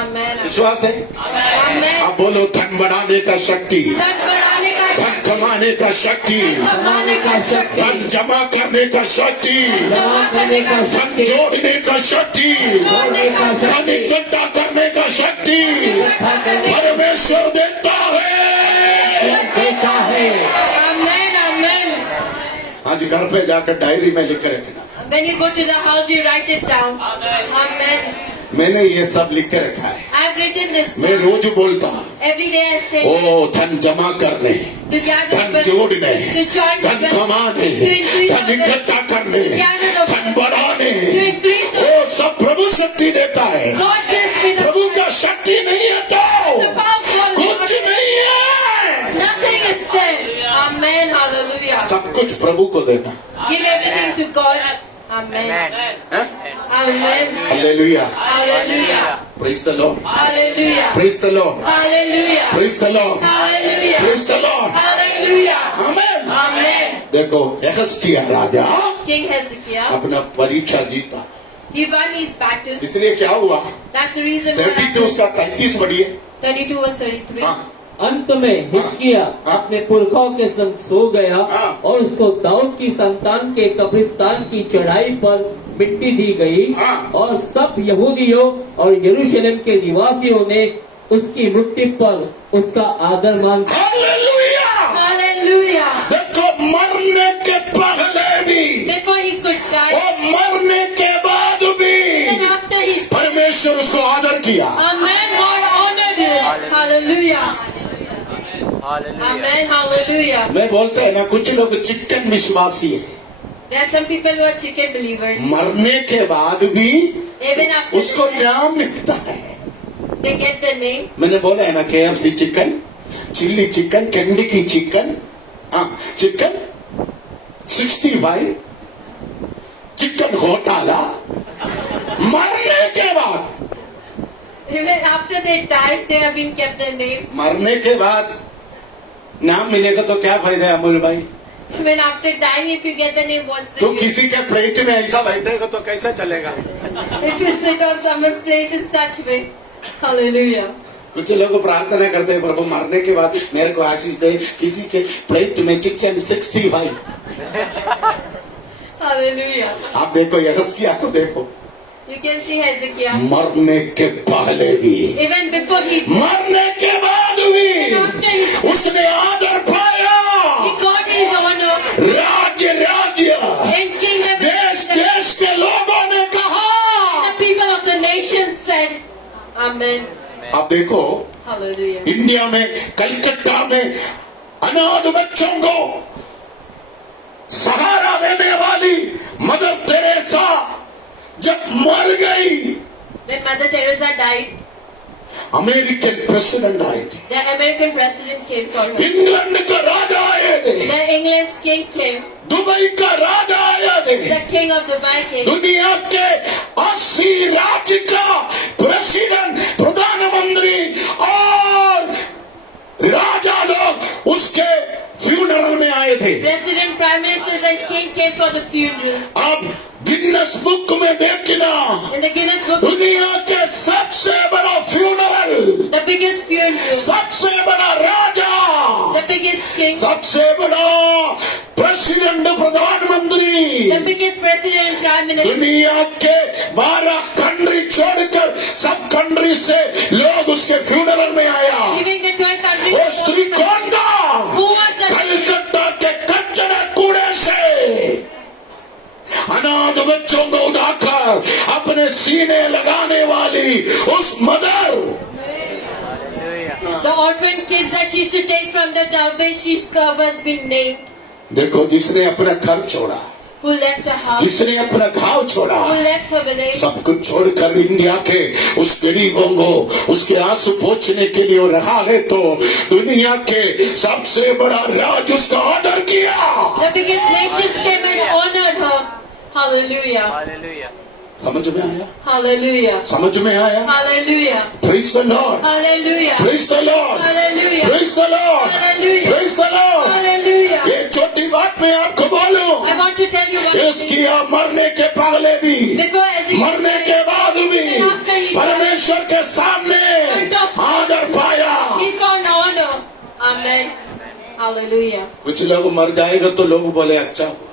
Amen. विश्वास है? Amen. आप बोलो धन बढ़ाने का शक्ति, धन बढ़ाने का धन कमाने का शक्ति, कमाने का शक्ति, धन जमा करने का शक्ति, जमा करने का धन शक्ति, जोड़ने का शक्ति, जोड़ने का धन शक्ति, इकट्ठा करने का शक्ति इकट्ठा करने परमेश्वर देता है। देता है। Amen. Amen. आज घर पे जाकर डायरी में लिख के रखना, When you go to the house, you write it down. Amen. मैंने ये सब लिख के रखा है, I've written this मैं down. रोज बोलता हूँ। Every day I say ओ धन जमा करने, to gather धन the जोड़ने, to join the धन wealth, कमाने, to increase धन the wealth, इकट्ठा करने, gather the धन बढ़ाने, to increase the ओ सब प्रभु शक्ति देता है। God gives me the प्रभु का शक्ति नहीं है the तो power of कुछ God. नहीं है। Nothing is there. Amen. Hallelujah. सब कुछ प्रभु को देना। Give everything to God. Amen. हैं? Amen. Hallelujah. Hallelujah. Praise the Lord, Hallelujah. Praise the Lord, Hallelujah. Praise the Lord, Hallelujah. Praise the Lord. Hallelujah. Amen. Amen. देखो यहोशकिय्याह राजा King Hezekiah, अपना परीक्षा जीता, he won his battle. इसलिए क्या हुआ? That's the reason why 32 उसका 33 बढ़िए। 32 was 33. हाँ, अंत में हिजकिय्याह अपने पुरखाओं के संग सो गया हाँ। और उसको दाऊद की संतान के कब्रिस्तान की चढ़ाई पर मिट्टी दी गई हाँ। और सब यहूदियों और यरूशलेम के निवासियों ने उसकी मृत्यु पर उसका आदर मान किया। हालेलुया। Hallelujah. देखो मरने के पहले भी Before he could die, और मरने के बाद भी and after his death, परमेश्वर उसको आदर किया। Amen. God honored him. Hallelujah. Amen. Hallelujah. मैं बोलता है ना, कुछ लोग चिकन विश्वासी है, There are some people who are chicken believers. मरने के बाद भी Even after उसको the death, नाम मिलता है। they get the name. मैंने बोला है ना, KFC chicken, chilli chicken, Kentucky chicken, हाँ चिकन 65, चिकन घोटाला, मरने के बाद, Even after they died, they have been kept the name. मरने के बाद नाम मिलेगा तो क्या फायदा है अमूल भाई? Even after dying, if you get the name, what's the तो use? किसी के प्लेट में ऐसा बैठेगा तो कैसा चलेगा? If you sit on someone's plate in such way. Hallelujah. कुछ लोग प्रार्थना करते हैं, प्रभु मरने के बाद मेरे को आशीष दे, किसी के प्लेट में चिकन 65। Hallelujah. आप देखो यहोशकिय्याह को देखो, You can see Hezekiah. मरने के पहले भी, Even before he मरने के बाद भी after he उसने आदर पाया। got his honor राज्य राज्य in kingdom. देश देश के लोगों ने कहा। The people of the nation said, Amen. आप देखो Hallelujah. इंडिया में कलकत्ता में अनाथ बच्चों को सहारा देने वाली मदर टेरेसा जब मर गई, When Mother Teresa died, American president आए थे, the American president came for her. England का राजा आए थे, The England's king came. Dubai का राजा आया थे, The king of Dubai came. दुनिया के 80 राज्य का प्रेसिडेंट, प्रधानमंत्री और राजा लोग उसके फ्यूनरल में आए थे। President, prime ministers and king came for the funeral. अब गिनेस बुक में देखना, In the Guinness Book, दुनिया के सबसे बड़ा फ्यूनरल, the biggest funeral, सबसे बड़ा राजा, the biggest king, सबसे बड़ा प्रेसिडेंट, प्रधानमंत्री, the biggest president and prime minister. दुनिया के 12 कंट्री छोड़कर सब कंट्री से लोग उसके फ्यूनरल में आया। Leaving the 12 countries. वो स्त्री कौन था? Who was the कलकत्ता के कचरे कूड़े से अनाथ बच्चों को उठाकर अपने सीने लगाने वाली उस mother, The orphan kids that she used to take from the garbage, she's once been named. देखो, जिसने अपना घर छोड़ा, Who left her house, जिसने अपना गांव छोड़ा, who left her village, सब कुछ छोड़कर इंडिया के उस गरीबों को उसके आंसू पोंछने के लिए वो रहा है, तो दुनिया के सबसे बड़ा राज उसका ऑर्डर किया। the biggest nations came and honored her. Hallelujah. समझ में आया? Hallelujah. समझ में आया? Hallelujah. Praise the Lord. Hallelujah. Praise the Lord. Hallelujah. Praise the Lord. Hallelujah. Praise the Lord. Hallelujah. एक छोटी बात मैं आपको बोलूं, I want to tell you one thing. Ishqiya मरने के पहले भी, Before Ezekiel, मरने के बाद भी परमेश्वर के सामने आदर पाया। he found honor. Amen. Hallelujah. कुछ लोग मर जाएगा तो लोग बोले अच्छा हुआ,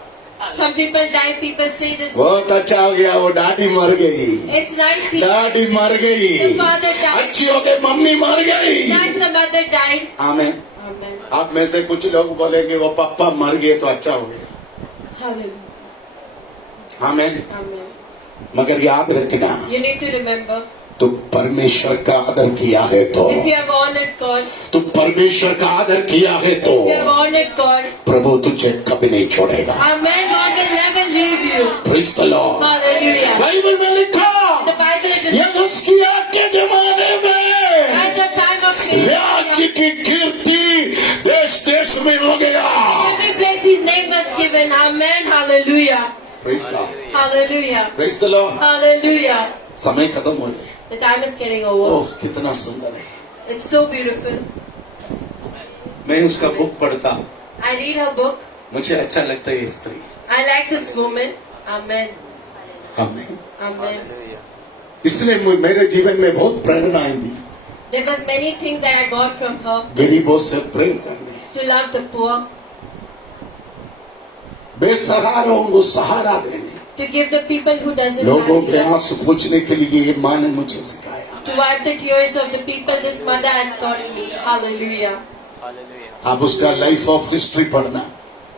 Some people die, people say this. बहुत अच्छा हो गया, वो दादी मर गई, It's nice. He दादी मर गई, The father died. अच्छी हो गई, मम्मी मर गई। died, the mother died. Amen. Amen. आप में से कुछ लोग बोलेंगे वो पापा मर गए तो अच्छा हो गया। Hallelujah. आमेन। Amen. मगर याद रखना, You need to remember, तो परमेश्वर का आदर किया है तो, if you have honored God, तो परमेश्वर का आदर किया है तो if you have honored God, प्रभु तुझे कभी नहीं छोड़ेगा। Amen, God will never leave you. Praise the Lord. Hallelujah. Bible में लिखा, The Bible is यहोशकिया के जमाने में at the time of राज्य King, की कीर्ति देश देश में हो गया। every place his name was given. Amen. Hallelujah. Praise God. Hallelujah. Praise the Lord. Hallelujah. समय खत्म हो गया। The time is getting over. ओह कितना सुंदर है। It's so beautiful. मैं उसका बुक पढ़ता, I read her book. मुझे अच्छा लगता है ये स्त्री। I like this woman. Amen. आमीन। Amen. इसलिए मेरे जीवन में बहुत प्रेरणाएं दी, There was many things that I got from her. गरीबों से प्रेम करने, To love the poor, बेसहारों को सहारा देने, to give the people who doesn't लोगों have के it, आंसू पोंछने के लिए ये माँ ने मुझे सिखाया। to wipe the tears of the people this mother had taught me. Hallelujah. आप उसका लाइफ ऑफ हिस्ट्री पढ़ना,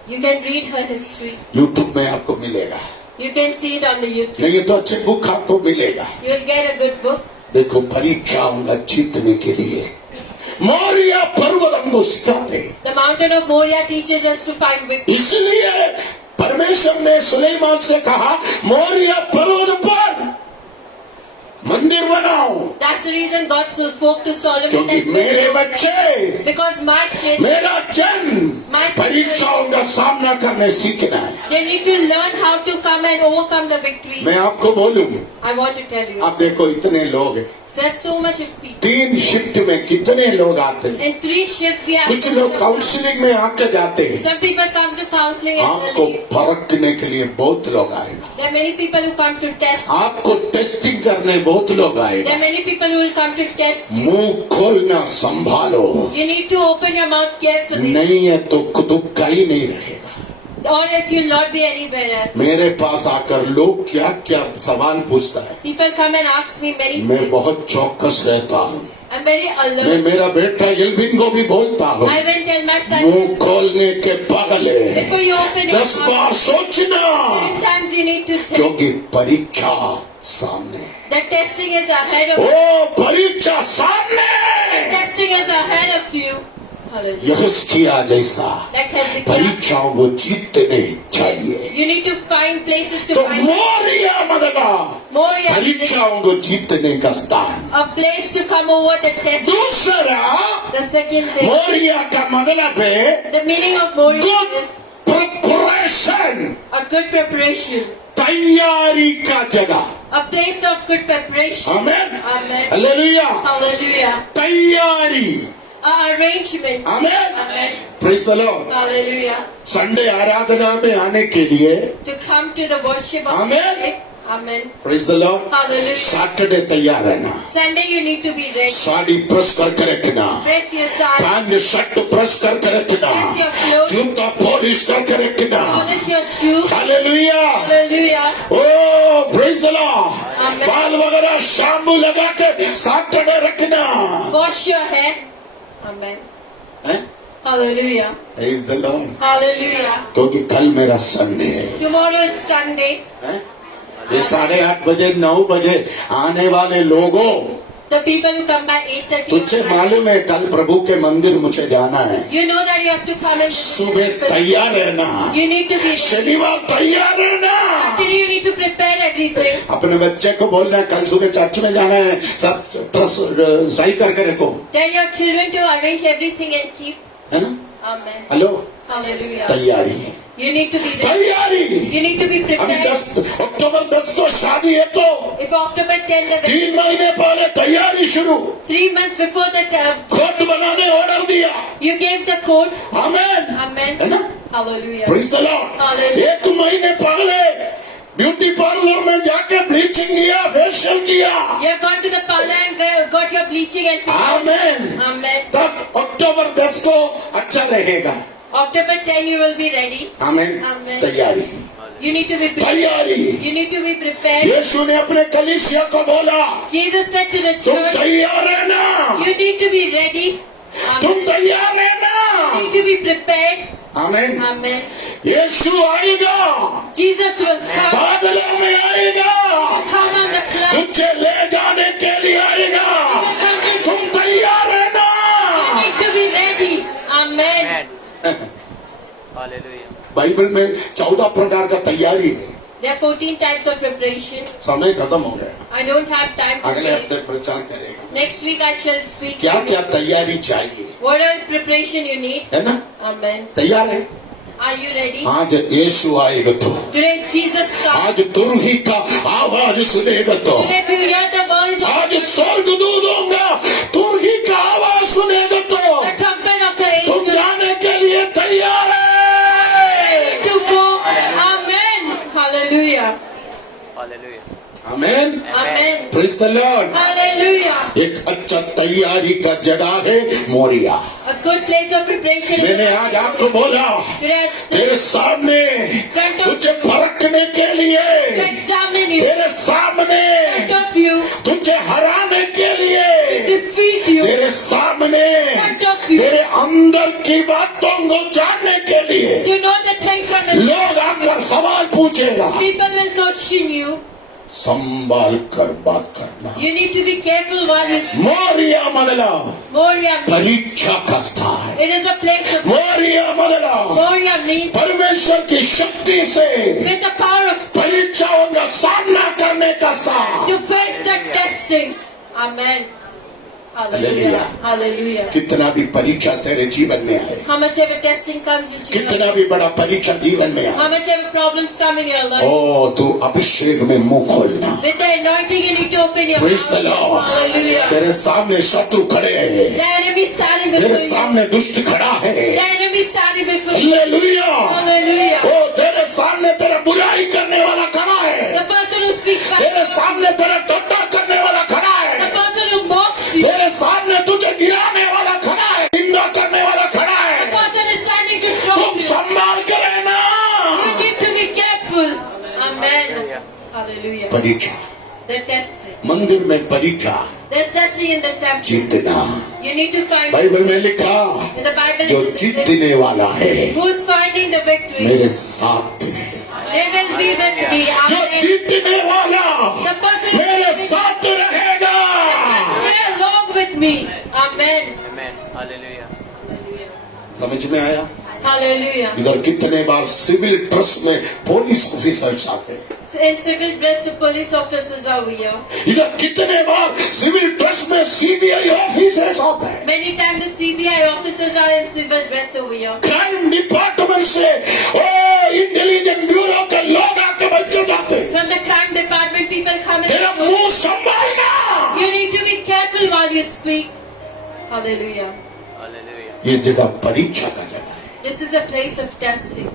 You can read her history. YouTube में आपको मिलेगा, You can see it on the YouTube. नहीं तो अच्छे बुक आपको मिलेगा। You will get a good book. देखो, परीक्षाओं का जीतने के लिए मोरिया पर्वत हमको सिखाते, The mountain of Moriah teaches us to find victory. इसलिए परमेश्वर ने सुलेमान से कहा, मोरिया पर्वत पर मंदिर बनाओ, That's the reason God spoke to Solomon क्योंकि that मेरे बच्चे, because my kids, मेरा जन परीक्षाओं का सामना करने सीखना है। they need to learn how to come and overcome the victory. मैं आपको बोलूं, I want to tell you. आप देखो इतने लोग हैं, There's so much of people. 3 shift में कितने लोग आते हैं। In 3 shifts we have. कुछ लोग काउंसलिंग में आके जाते हैं, Some people come to counseling and आपको leave. परखने के लिए बहुत लोग आएगा, There are many people who come to test. आपको टेस्टिंग करने बहुत लोग There आएगा। are many people who will come to test you. मुंह खोलना संभालो, You need to open your mouth carefully, नहीं है तो कुतुब का ही नहीं रहेगा। or else you'll not be anywhere else. मेरे पास आकर लोग क्या क्या सवाल पूछता है, People come and ask me many मैं things. बहुत चौकस रहता हूँ। I'm very मैं alert. मेरा बेटा इल्बिन को भी बोलता हूँ, I will tell my मुंह son, खोलने के पहले before you open your 10 bar mouth, सोचना, 10 times you need to think. क्योंकि परीक्षा सामने है। The testing is ahead of you. ओ परीक्षा सामने है। Testing is ahead of you. Hallelujah. यहोशकिया जैसा Like Hezekiah, परीक्षाओं को जीतने चाहिए। you need to find places to तो find मोरिया मददा Moriah, परीक्षाओं को जीतने का स्थान। a place to come over the test. दूसरा, The second thing, मोरिया का मतलब है the meaning of Moriah good is preparation, a good preparation, तैयारी का जगह। a place of good preparation. Amen, Amen. Hallelujah. Hallelujah. तैयारी, A arrangement. Amen, Amen. Praise the Lord. Hallelujah. Sunday आराधना में आने के लिए, To come to the worship of Amen. Sunday. Amen. Praise the Lord, Hallelujah. Saturday तैयार रहना, Sunday you need to be ready. Sari press करके रखना, Press your side. Pant shirt press करके रखना, Press your clothes. जूता पॉलिश करके रखना। Polish your shoes. Hallelujah. Hallelujah. O praise the Lord. Amen. बाल वगैरह शैम्पू लगा के सैटरडे रखना। Wash your hair. Amen. हैं? Hallelujah. Praise the Lord. Hallelujah. क्योंकि कल मेरा संडे है। Tomorrow is Sunday. हैं? ये 8:30 बजे 9 बजे आने वाले लोगों, The people who come by 8:30. तुझे मालूम है कल प्रभु के मंदिर मुझे जाना है। You know that you have to come and सुबह तैयार रहना, You need to be ready. शनिवार तैयार रहना। Today you need to prepare everything. अपने बच्चे को बोलना है कल सुबह चर्च में जाना है, सब ड्रेस सही करके रखो, Tell your children to arrange everything and keep. है ना? Amen. Hello, Hallelujah. तैयारी, You need to be ready. तैयारी। You need to be अभी prepared. अक्टूबर 10 को शादी है तो If October 10th, the 3 महीने पहले तैयारी शुरू। 3 months before the कोट बनाने ऑर्डर दिया। you gave the code. Amen, Amen. है ना? Hallelujah. Praise the Lord. Hallelujah. 1 महीने पहले ब्यूटी पार्लर में जाके ब्लीचिंग किया, फेशियल किया। You have gone to the parlor and got your bleaching and facial. Amen. Amen. तब अक्टूबर 10 को अच्छा रहेगा। October 10 you will be ready. आमेन, आमेन। तैयारी, You need to be prepared. तैयारी। You need to be prepared. यीशु ने अपने कलीसिया को बोला, Jesus said to the तुम church, तैयार रहना, you need to be ready. तुम Amen. तैयार रहना। You need to be prepared. Amen. Amen. यीशु आएगा, Jesus will come. बादलों में आएगा, Come on the cloud. तुझे ले जाने के लिए आएगा। तुम तैयार रहना। You need to be ready. Amen. Hallelujah. Bible में 14 प्रकार का तैयारी है। There are 14 types of preparation. समय खत्म हो गया, I don't have time to अगले say. हफ्ते प्रचार करेगा। Next week I shall speak. क्या क्या तैयारी चाहिए, What all preparation you need? है ना? Amen. तैयार है? Are you ready? आज यीशु आएगा तो, Today Jesus comes. आज तुरही का आवाज सुनेगा तो, Today if you hear the voice of आज स्वर्गदूतों का तुरही का आवाज सुनेगा तो, the trumpet of the तुम angel, जाने के लिए तैयार है। to go. Amen. Hallelujah. Hallelujah. Amen, Amen. Praise the Lord. Hallelujah. एक अच्छा तैयारी का जगह है Moriya. A good place of preparation. is मैंने the- आज आपको बोला, Today I said तेरे सामने तुझे परखने के to लिए, examine you. तेरे सामने Front of you. तुझे हराने के लिए, Defeat you. तेरे सामने Front of you. तेरे अंदर की बातों को जानने के लिए To know the things from the लोग आकर सवाल पूछेगा। people will question you. संभाल कर बात करना। You need to be careful while you speak. Moriya मतलब Moria means परीक्षा का स्थान। it is a place of Moriya मतलब Moria means परमेश्वर की शक्ति से with the power of परीक्षाओं का सामना करने का स्थान। to face the testings. Amen. Hallelujah. Hallelujah. Hallelujah. कितना भी परीक्षा तेरे जीवन में आए, How much ever testing comes into your कितना life, भी बड़ा परीक्षा जीवन में आए, how much ever problems come in your life, ओ तू अभिषेक में मुंह खोलना। with the anointing you need to open your Praise the mouth. Lord। Hallelujah. तेरे सामने शत्रु खड़े हैं, The enemy standing तेरे before you. सामने दुष्ट खड़ा है। The enemy standing before you. Hallelujah. Hallelujah. ओ तेरे सामने तेरा बुराई करने वाला खड़ा है, The person who speaks back, तेरे सामने तेरा टट्टा करने वाला खड़ा the है, person who mocks you, तेरे सामने तुझे गिराने वाला खड़ा है, निंदा करने वाला खड़ा the है। person is standing to throw तुम you. संभाल कर रहना। You need to be careful. Amen. Hallelujah. परीक्षा, The testing. मंदिर में परीक्षा There's testing in the temple. जीतना। You need to find Bible में लिखा, in the Bible जो it is written, जीतने वाला है who's finding the victory. मेरे साथ है। They will be with me. जो Amen. जीतने वाला The person मेरे साथ रहेगा। stay along with me. Amen. Amen. Hallelujah. Hallelujah. समझ में आया? Hallelujah. इधर कितने बार सिविल ड्रेस में पुलिस ऑफिसर्स आते हैं, In civil dress, the police officers are here. इधर कितने बार सिविल ड्रेस में सीबीआई ऑफिसर्स आते हैं, Many times the CBI officers are in civil dress over here. Crime department से इंटेलिजेंस ब्यूरो के लोग आके बैठ के जाते हैं। From the crime department, people come and तेरा मुंह संभालना, you need to be careful while you speak. Hallelujah. ये जगह परीक्षा का जगह है। This is a place of testing.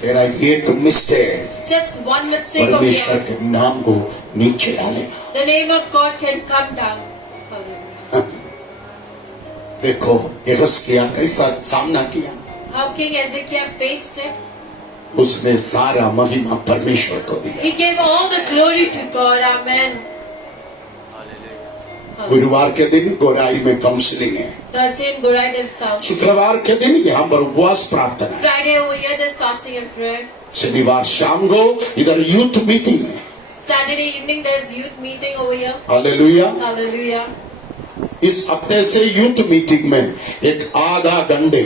तेरा एक mistake Just one mistake of परमेश्वर yours, के नाम को नीचे डालेगा। the name of God can come down. Hallelujah. देखो यहोशकिया कैसा सामना किया, How King Ezekiel faced it. उसने सारा महिमा परमेश्वर को दिया। He gave all the glory to God. Amen. गुरुवार के दिन गोराई में काउंसलिंग है, Thursday in Gorai there is council. शुक्रवार के दिन यहाँ पर उपवास प्रार्थना है, Friday over here there's fasting and prayer. शनिवार शाम को इधर यूथ मीटिंग है। Saturday evening there's youth meeting over here. Hallelujah. Hallelujah. इस हफ्ते से यूथ मीटिंग में एक आधा घंटे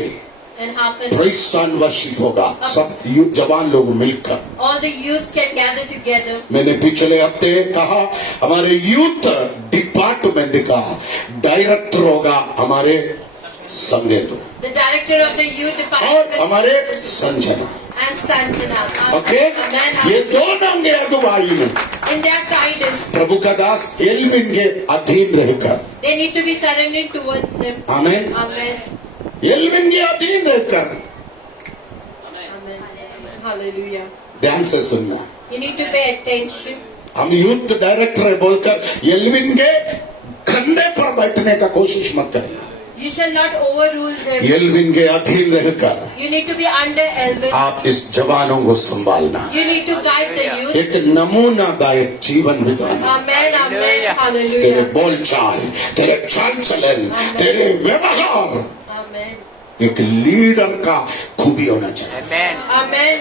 And half an praise and worship होगा, सब यूथ जवान लोग मिलकर। all the youths can gather together. मैंने पिछले हफ्ते कहा हमारे यूथ डिपार्टमेंट का डायरेक्टर होगा हमारे संगेतु The director of the youth और department हमारे Sanjana. and Sanjana. Okay, Amen. ये दोनों के अगुवाई में In their guidance, प्रभु का दास एल्विन के अधीन रहकर, they need to be surrendered towards him. Amen, Amen. Alvin के अधीन रहकर Amen. Hallelujah. ध्यान से सुनना। You need to pay attention. हम यूथ डायरेक्टर है बोलकर एल्विन के कंधे पर बैठने का कोशिश मत करना। You shall not overrule him. Alvin के अधीन रहकर You need to be under Elvin. आप इस जवानों को संभालना, You need to guide the youth. एक नमूनादायक जीवन बिताना। Amen. Amen. तेरे Hallelujah. बोल चाल, तेरे चाल चलन, तेरे व्यवहार Amen. एक लीडर का खूबी होना चाहिए। Amen.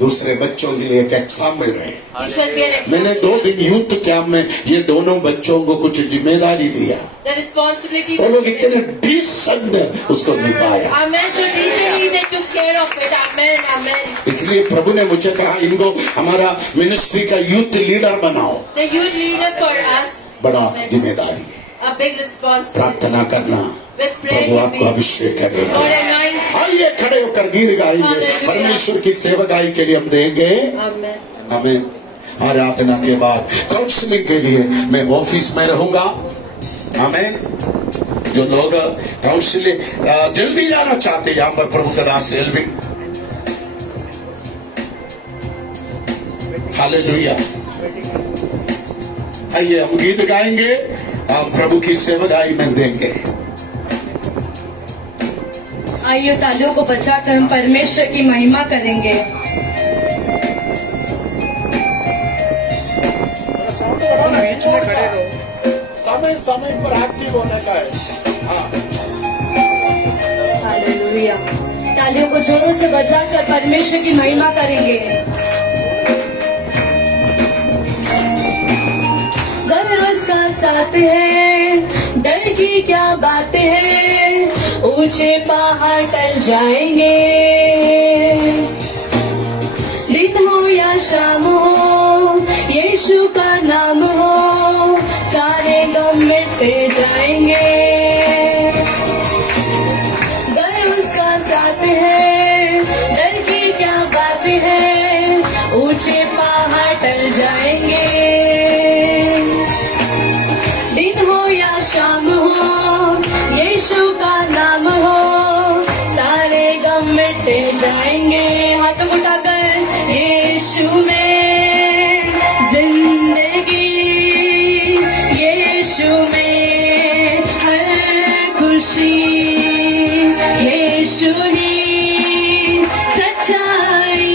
दूसरे बच्चों के लिए एक एग्जाम्पल रहे। You shall be an मैंने example. 2 दिन यूथ कैंप में ये दोनों बच्चों को कुछ जिम्मेदारी दिया, The responsibility. वो लोग इतने डिसेंट उसको निभाया। Amen. So decently they took care of it. Amen. Amen. इसलिए प्रभु ने मुझे कहा इनको हमारा मिनिस्ट्री का यूथ लीडर बनाओ। The youth leader for us. बड़ा Amen. जिम्मेदारी है। A big responsibility. प्रार्थना करना, With प्रभु prayer, आपको अभिषेक करेगा। Lord anoint. आइए खड़े होकर गीत गाएंगे, Hallelujah. परमेश्वर की सेवकाई के लिए हम देंगे। Amen. हमें आराधना के बाद काउंसलिंग के लिए मैं ऑफिस में रहूंगा। हमें जो लोग काउंसलिंग जल्दी जाना चाहते हैं यहाँ पर प्रभु का दास एल्विन, हालेलुया। आइए हम गीत गाएंगे, आप प्रभु की सेवकाई में देंगे। आइए तालियों को बजाकर हम परमेश्वर की महिमा करेंगे। बीच में खड़े रहो, समय समय पर एक्टिव होने का है। हालेलुया। तालियों को जोरों से बजाकर परमेश्वर की महिमा करेंगे। घर उसका साथ है, डर की क्या बात है, ऊंचे पहाड़ टल जाएंगे। दिन हो या शाम हो, यीशु का नाम हो, सारे गम मिटते जाएंगे। घर उसका साथ है, डर की क्या बात है, ऊंचे पहाड़ टल जाएंगे। दिन हो या शाम हो, यीशु का नाम हो, सारे गम मिटते जाएंगे। हाथ उठाकर यीशु में जिंदगी, यीशु में हर खुशी, यीशु ही सच्चाई,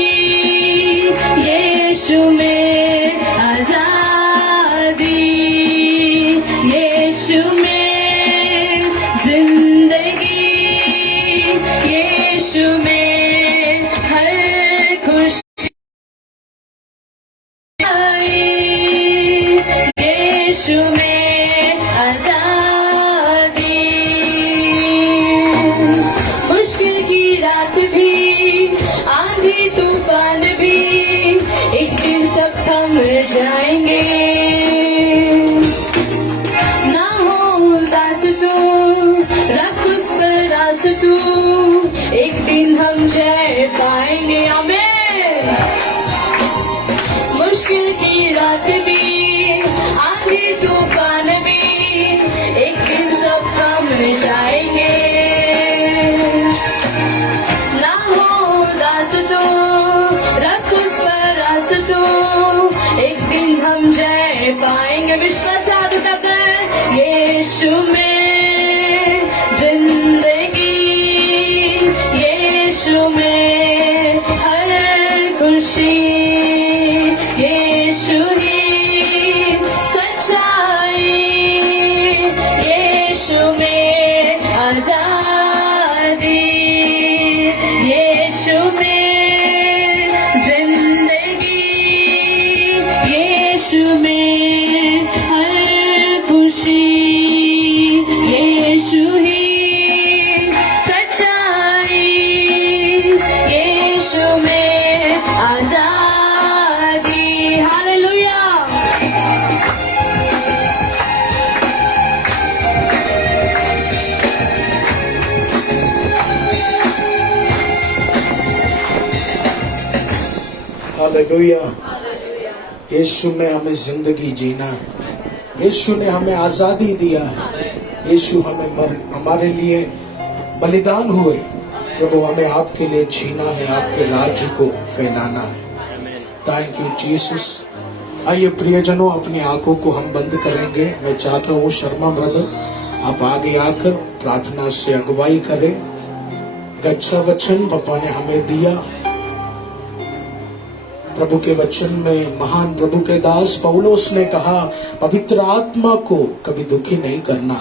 यीशु में आजादी, यीशु में जिंदगी, यीशु में तूफान भी एक दिन सब थम जाएंगे। ना हो उदास तू, रख उस पर रास तू, एक दिन हम जय पाएंगे। हमें मुश्किल की रात भी, आंधी तूफान भी, एक दिन सब थम जाएंगे। ना हो उदास तू, रख उस पर आस तू, एक दिन हम जय पाएंगे। विश्वास साथ उठाकर यीशु में जिंदगी, यीशु में हर खुशी, यीशु ही सच्चाई, यीशु में आजादी, यीशु में जिंदगी, यीशु में हर खुशी, यीशु ही सच्चाई, यीशु में आजादी। हालेलुया। हालेलुया। यीशु में हमें जिंदगी जीना, यीशु ने हमें आजादी दिया, यीशु हमारे लिए बलिदान हुए। प्रभु हमें आपके लिए जीना है, आपके राज्य को फैलाना है। Thank you Jesus. आइए प्रियजनों, अपनी आंखों को हम बंद करेंगे। मैं चाहता हूँ शर्मा ब्रदर आप आगे आकर प्रार्थना से अगुवाई करें। एक अच्छा वचन पापा ने हमें दिया। प्रभु के वचन में महान प्रभु के दास पौलुस ने कहा, पवित्र आत्मा को कभी दुखी नहीं करना,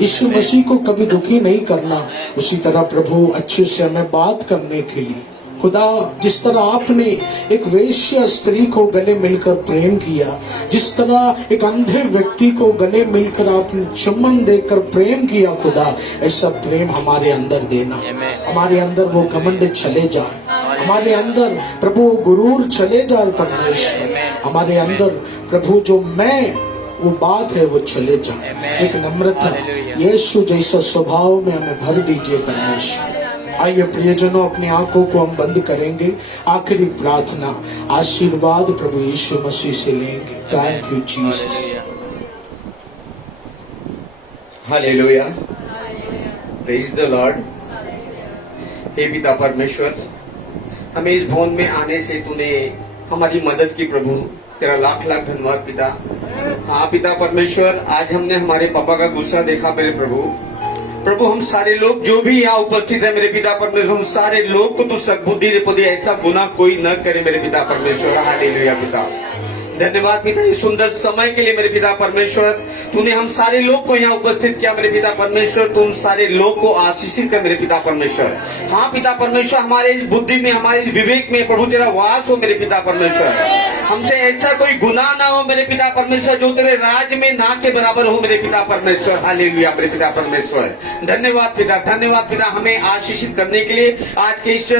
यीशु मसीह को कभी दुखी नहीं करना। उसी तरह प्रभु अच्छे से हमें बात करने के लिए, खुदा जिस तरह आपने एक वेश्या स्त्री को गले मिलकर प्रेम किया, जिस तरह एक अंधे व्यक्ति को गले मिलकर आपने चुम्बन देकर प्रेम किया, खुदा ऐसा प्रेम हमारे अंदर देना। हमारे अंदर वो घमंड चले जाए, हमारे अंदर प्रभु गुरूर चले जाए परमेश्वर। हमारे अंदर प्रभु जो मैं वो बात है वो चले जाए। एक नम्रता यीशु जैसा स्वभाव में हमें भर दीजिए परमेश्वर। आइए प्रियजनों, अपनी आंखों को हम बंद करेंगे। आखिरी प्रार्थना आशीर्वाद प्रभु यीशु मसीह से लेंगे। Thank you Jesus. Hallelujah, praise the Lord. हे पिता परमेश्वर, हमें इस भवन में आने से तूने हमारी मदद की प्रभु, तेरा लाख लाख धन्यवाद पिता। हाँ पिता परमेश्वर, आज हमने हमारे पापा का गुस्सा देखा मेरे प्रभु हम सारे लोग जो भी यहाँ उपस्थित है मेरे पिता परमेश्वर, हम सारे लोग को तू सद्बुद्धि दे पुदे, ऐसा गुनाह कोई न करे मेरे पिता परमेश्वर। हालेलुया पिता, धन्यवाद पिता इस सुंदर समय के लिए मेरे पिता परमेश्वर। तूने हम सारे लोग को यहाँ उपस्थित किया मेरे पिता परमेश्वर। तुम सारे लोग को आशीषित कर मेरे पिता परमेश्वर। हाँ पिता परमेश्वर, हमारे बुद्धि में, हमारे विवेक में प्रभु तेरा वास हो मेरे पिता परमेश्वर। हमसे ऐसा कोई गुनाह ना हो मेरे पिता परमेश्वर जो तेरे राज में ना के बराबर हो मेरे पिता परमेश्वर। हालेलुया मेरे पिता परमेश्वर, धन्यवाद पिता हमें आशीषित करने के लिए। आज के इस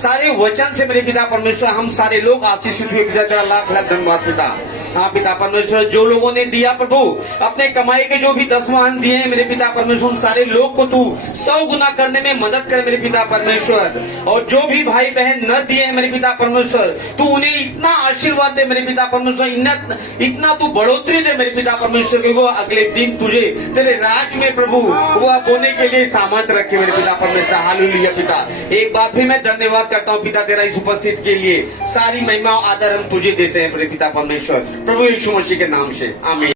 सारे वचन से मेरे पिता परमेश्वर हम सारे लोग आशीषित हुए पिता, तेरा लाख लाख धन्यवाद पिता। हाँ पिता परमेश्वर, जो लोगों ने दिया प्रभु अपने कमाई के जो भी दसवां दिए हैं मेरे पिता परमेश्वर, उन सारे लोग को तू 100 गुना करने में मदद कर मेरे पिता परमेश्वर। और जो भी भाई बहन न दिए हैं मेरे पिता परमेश्वर, तू उन्हें इतना आशीर्वाद दे मेरे पिता परमेश्वर, इतना तू बढ़ोतरी दे मेरे पिता परमेश्वर कि वो अगले दिन तुझे तेरे राज में प्रभु वो बोने के लिए सामर्थ रखे मेरे पिता परमेश्वर। हालेलुया पिता, एक बार फिर मैं धन्यवाद करता हूँ पिता तेरा इस उपस्थित के लिए। सारी महिमा आदर हम तुझे देते हैं मेरे पिता परमेश्वर, प्रभु यीशु मसीह के नाम से, आमीन।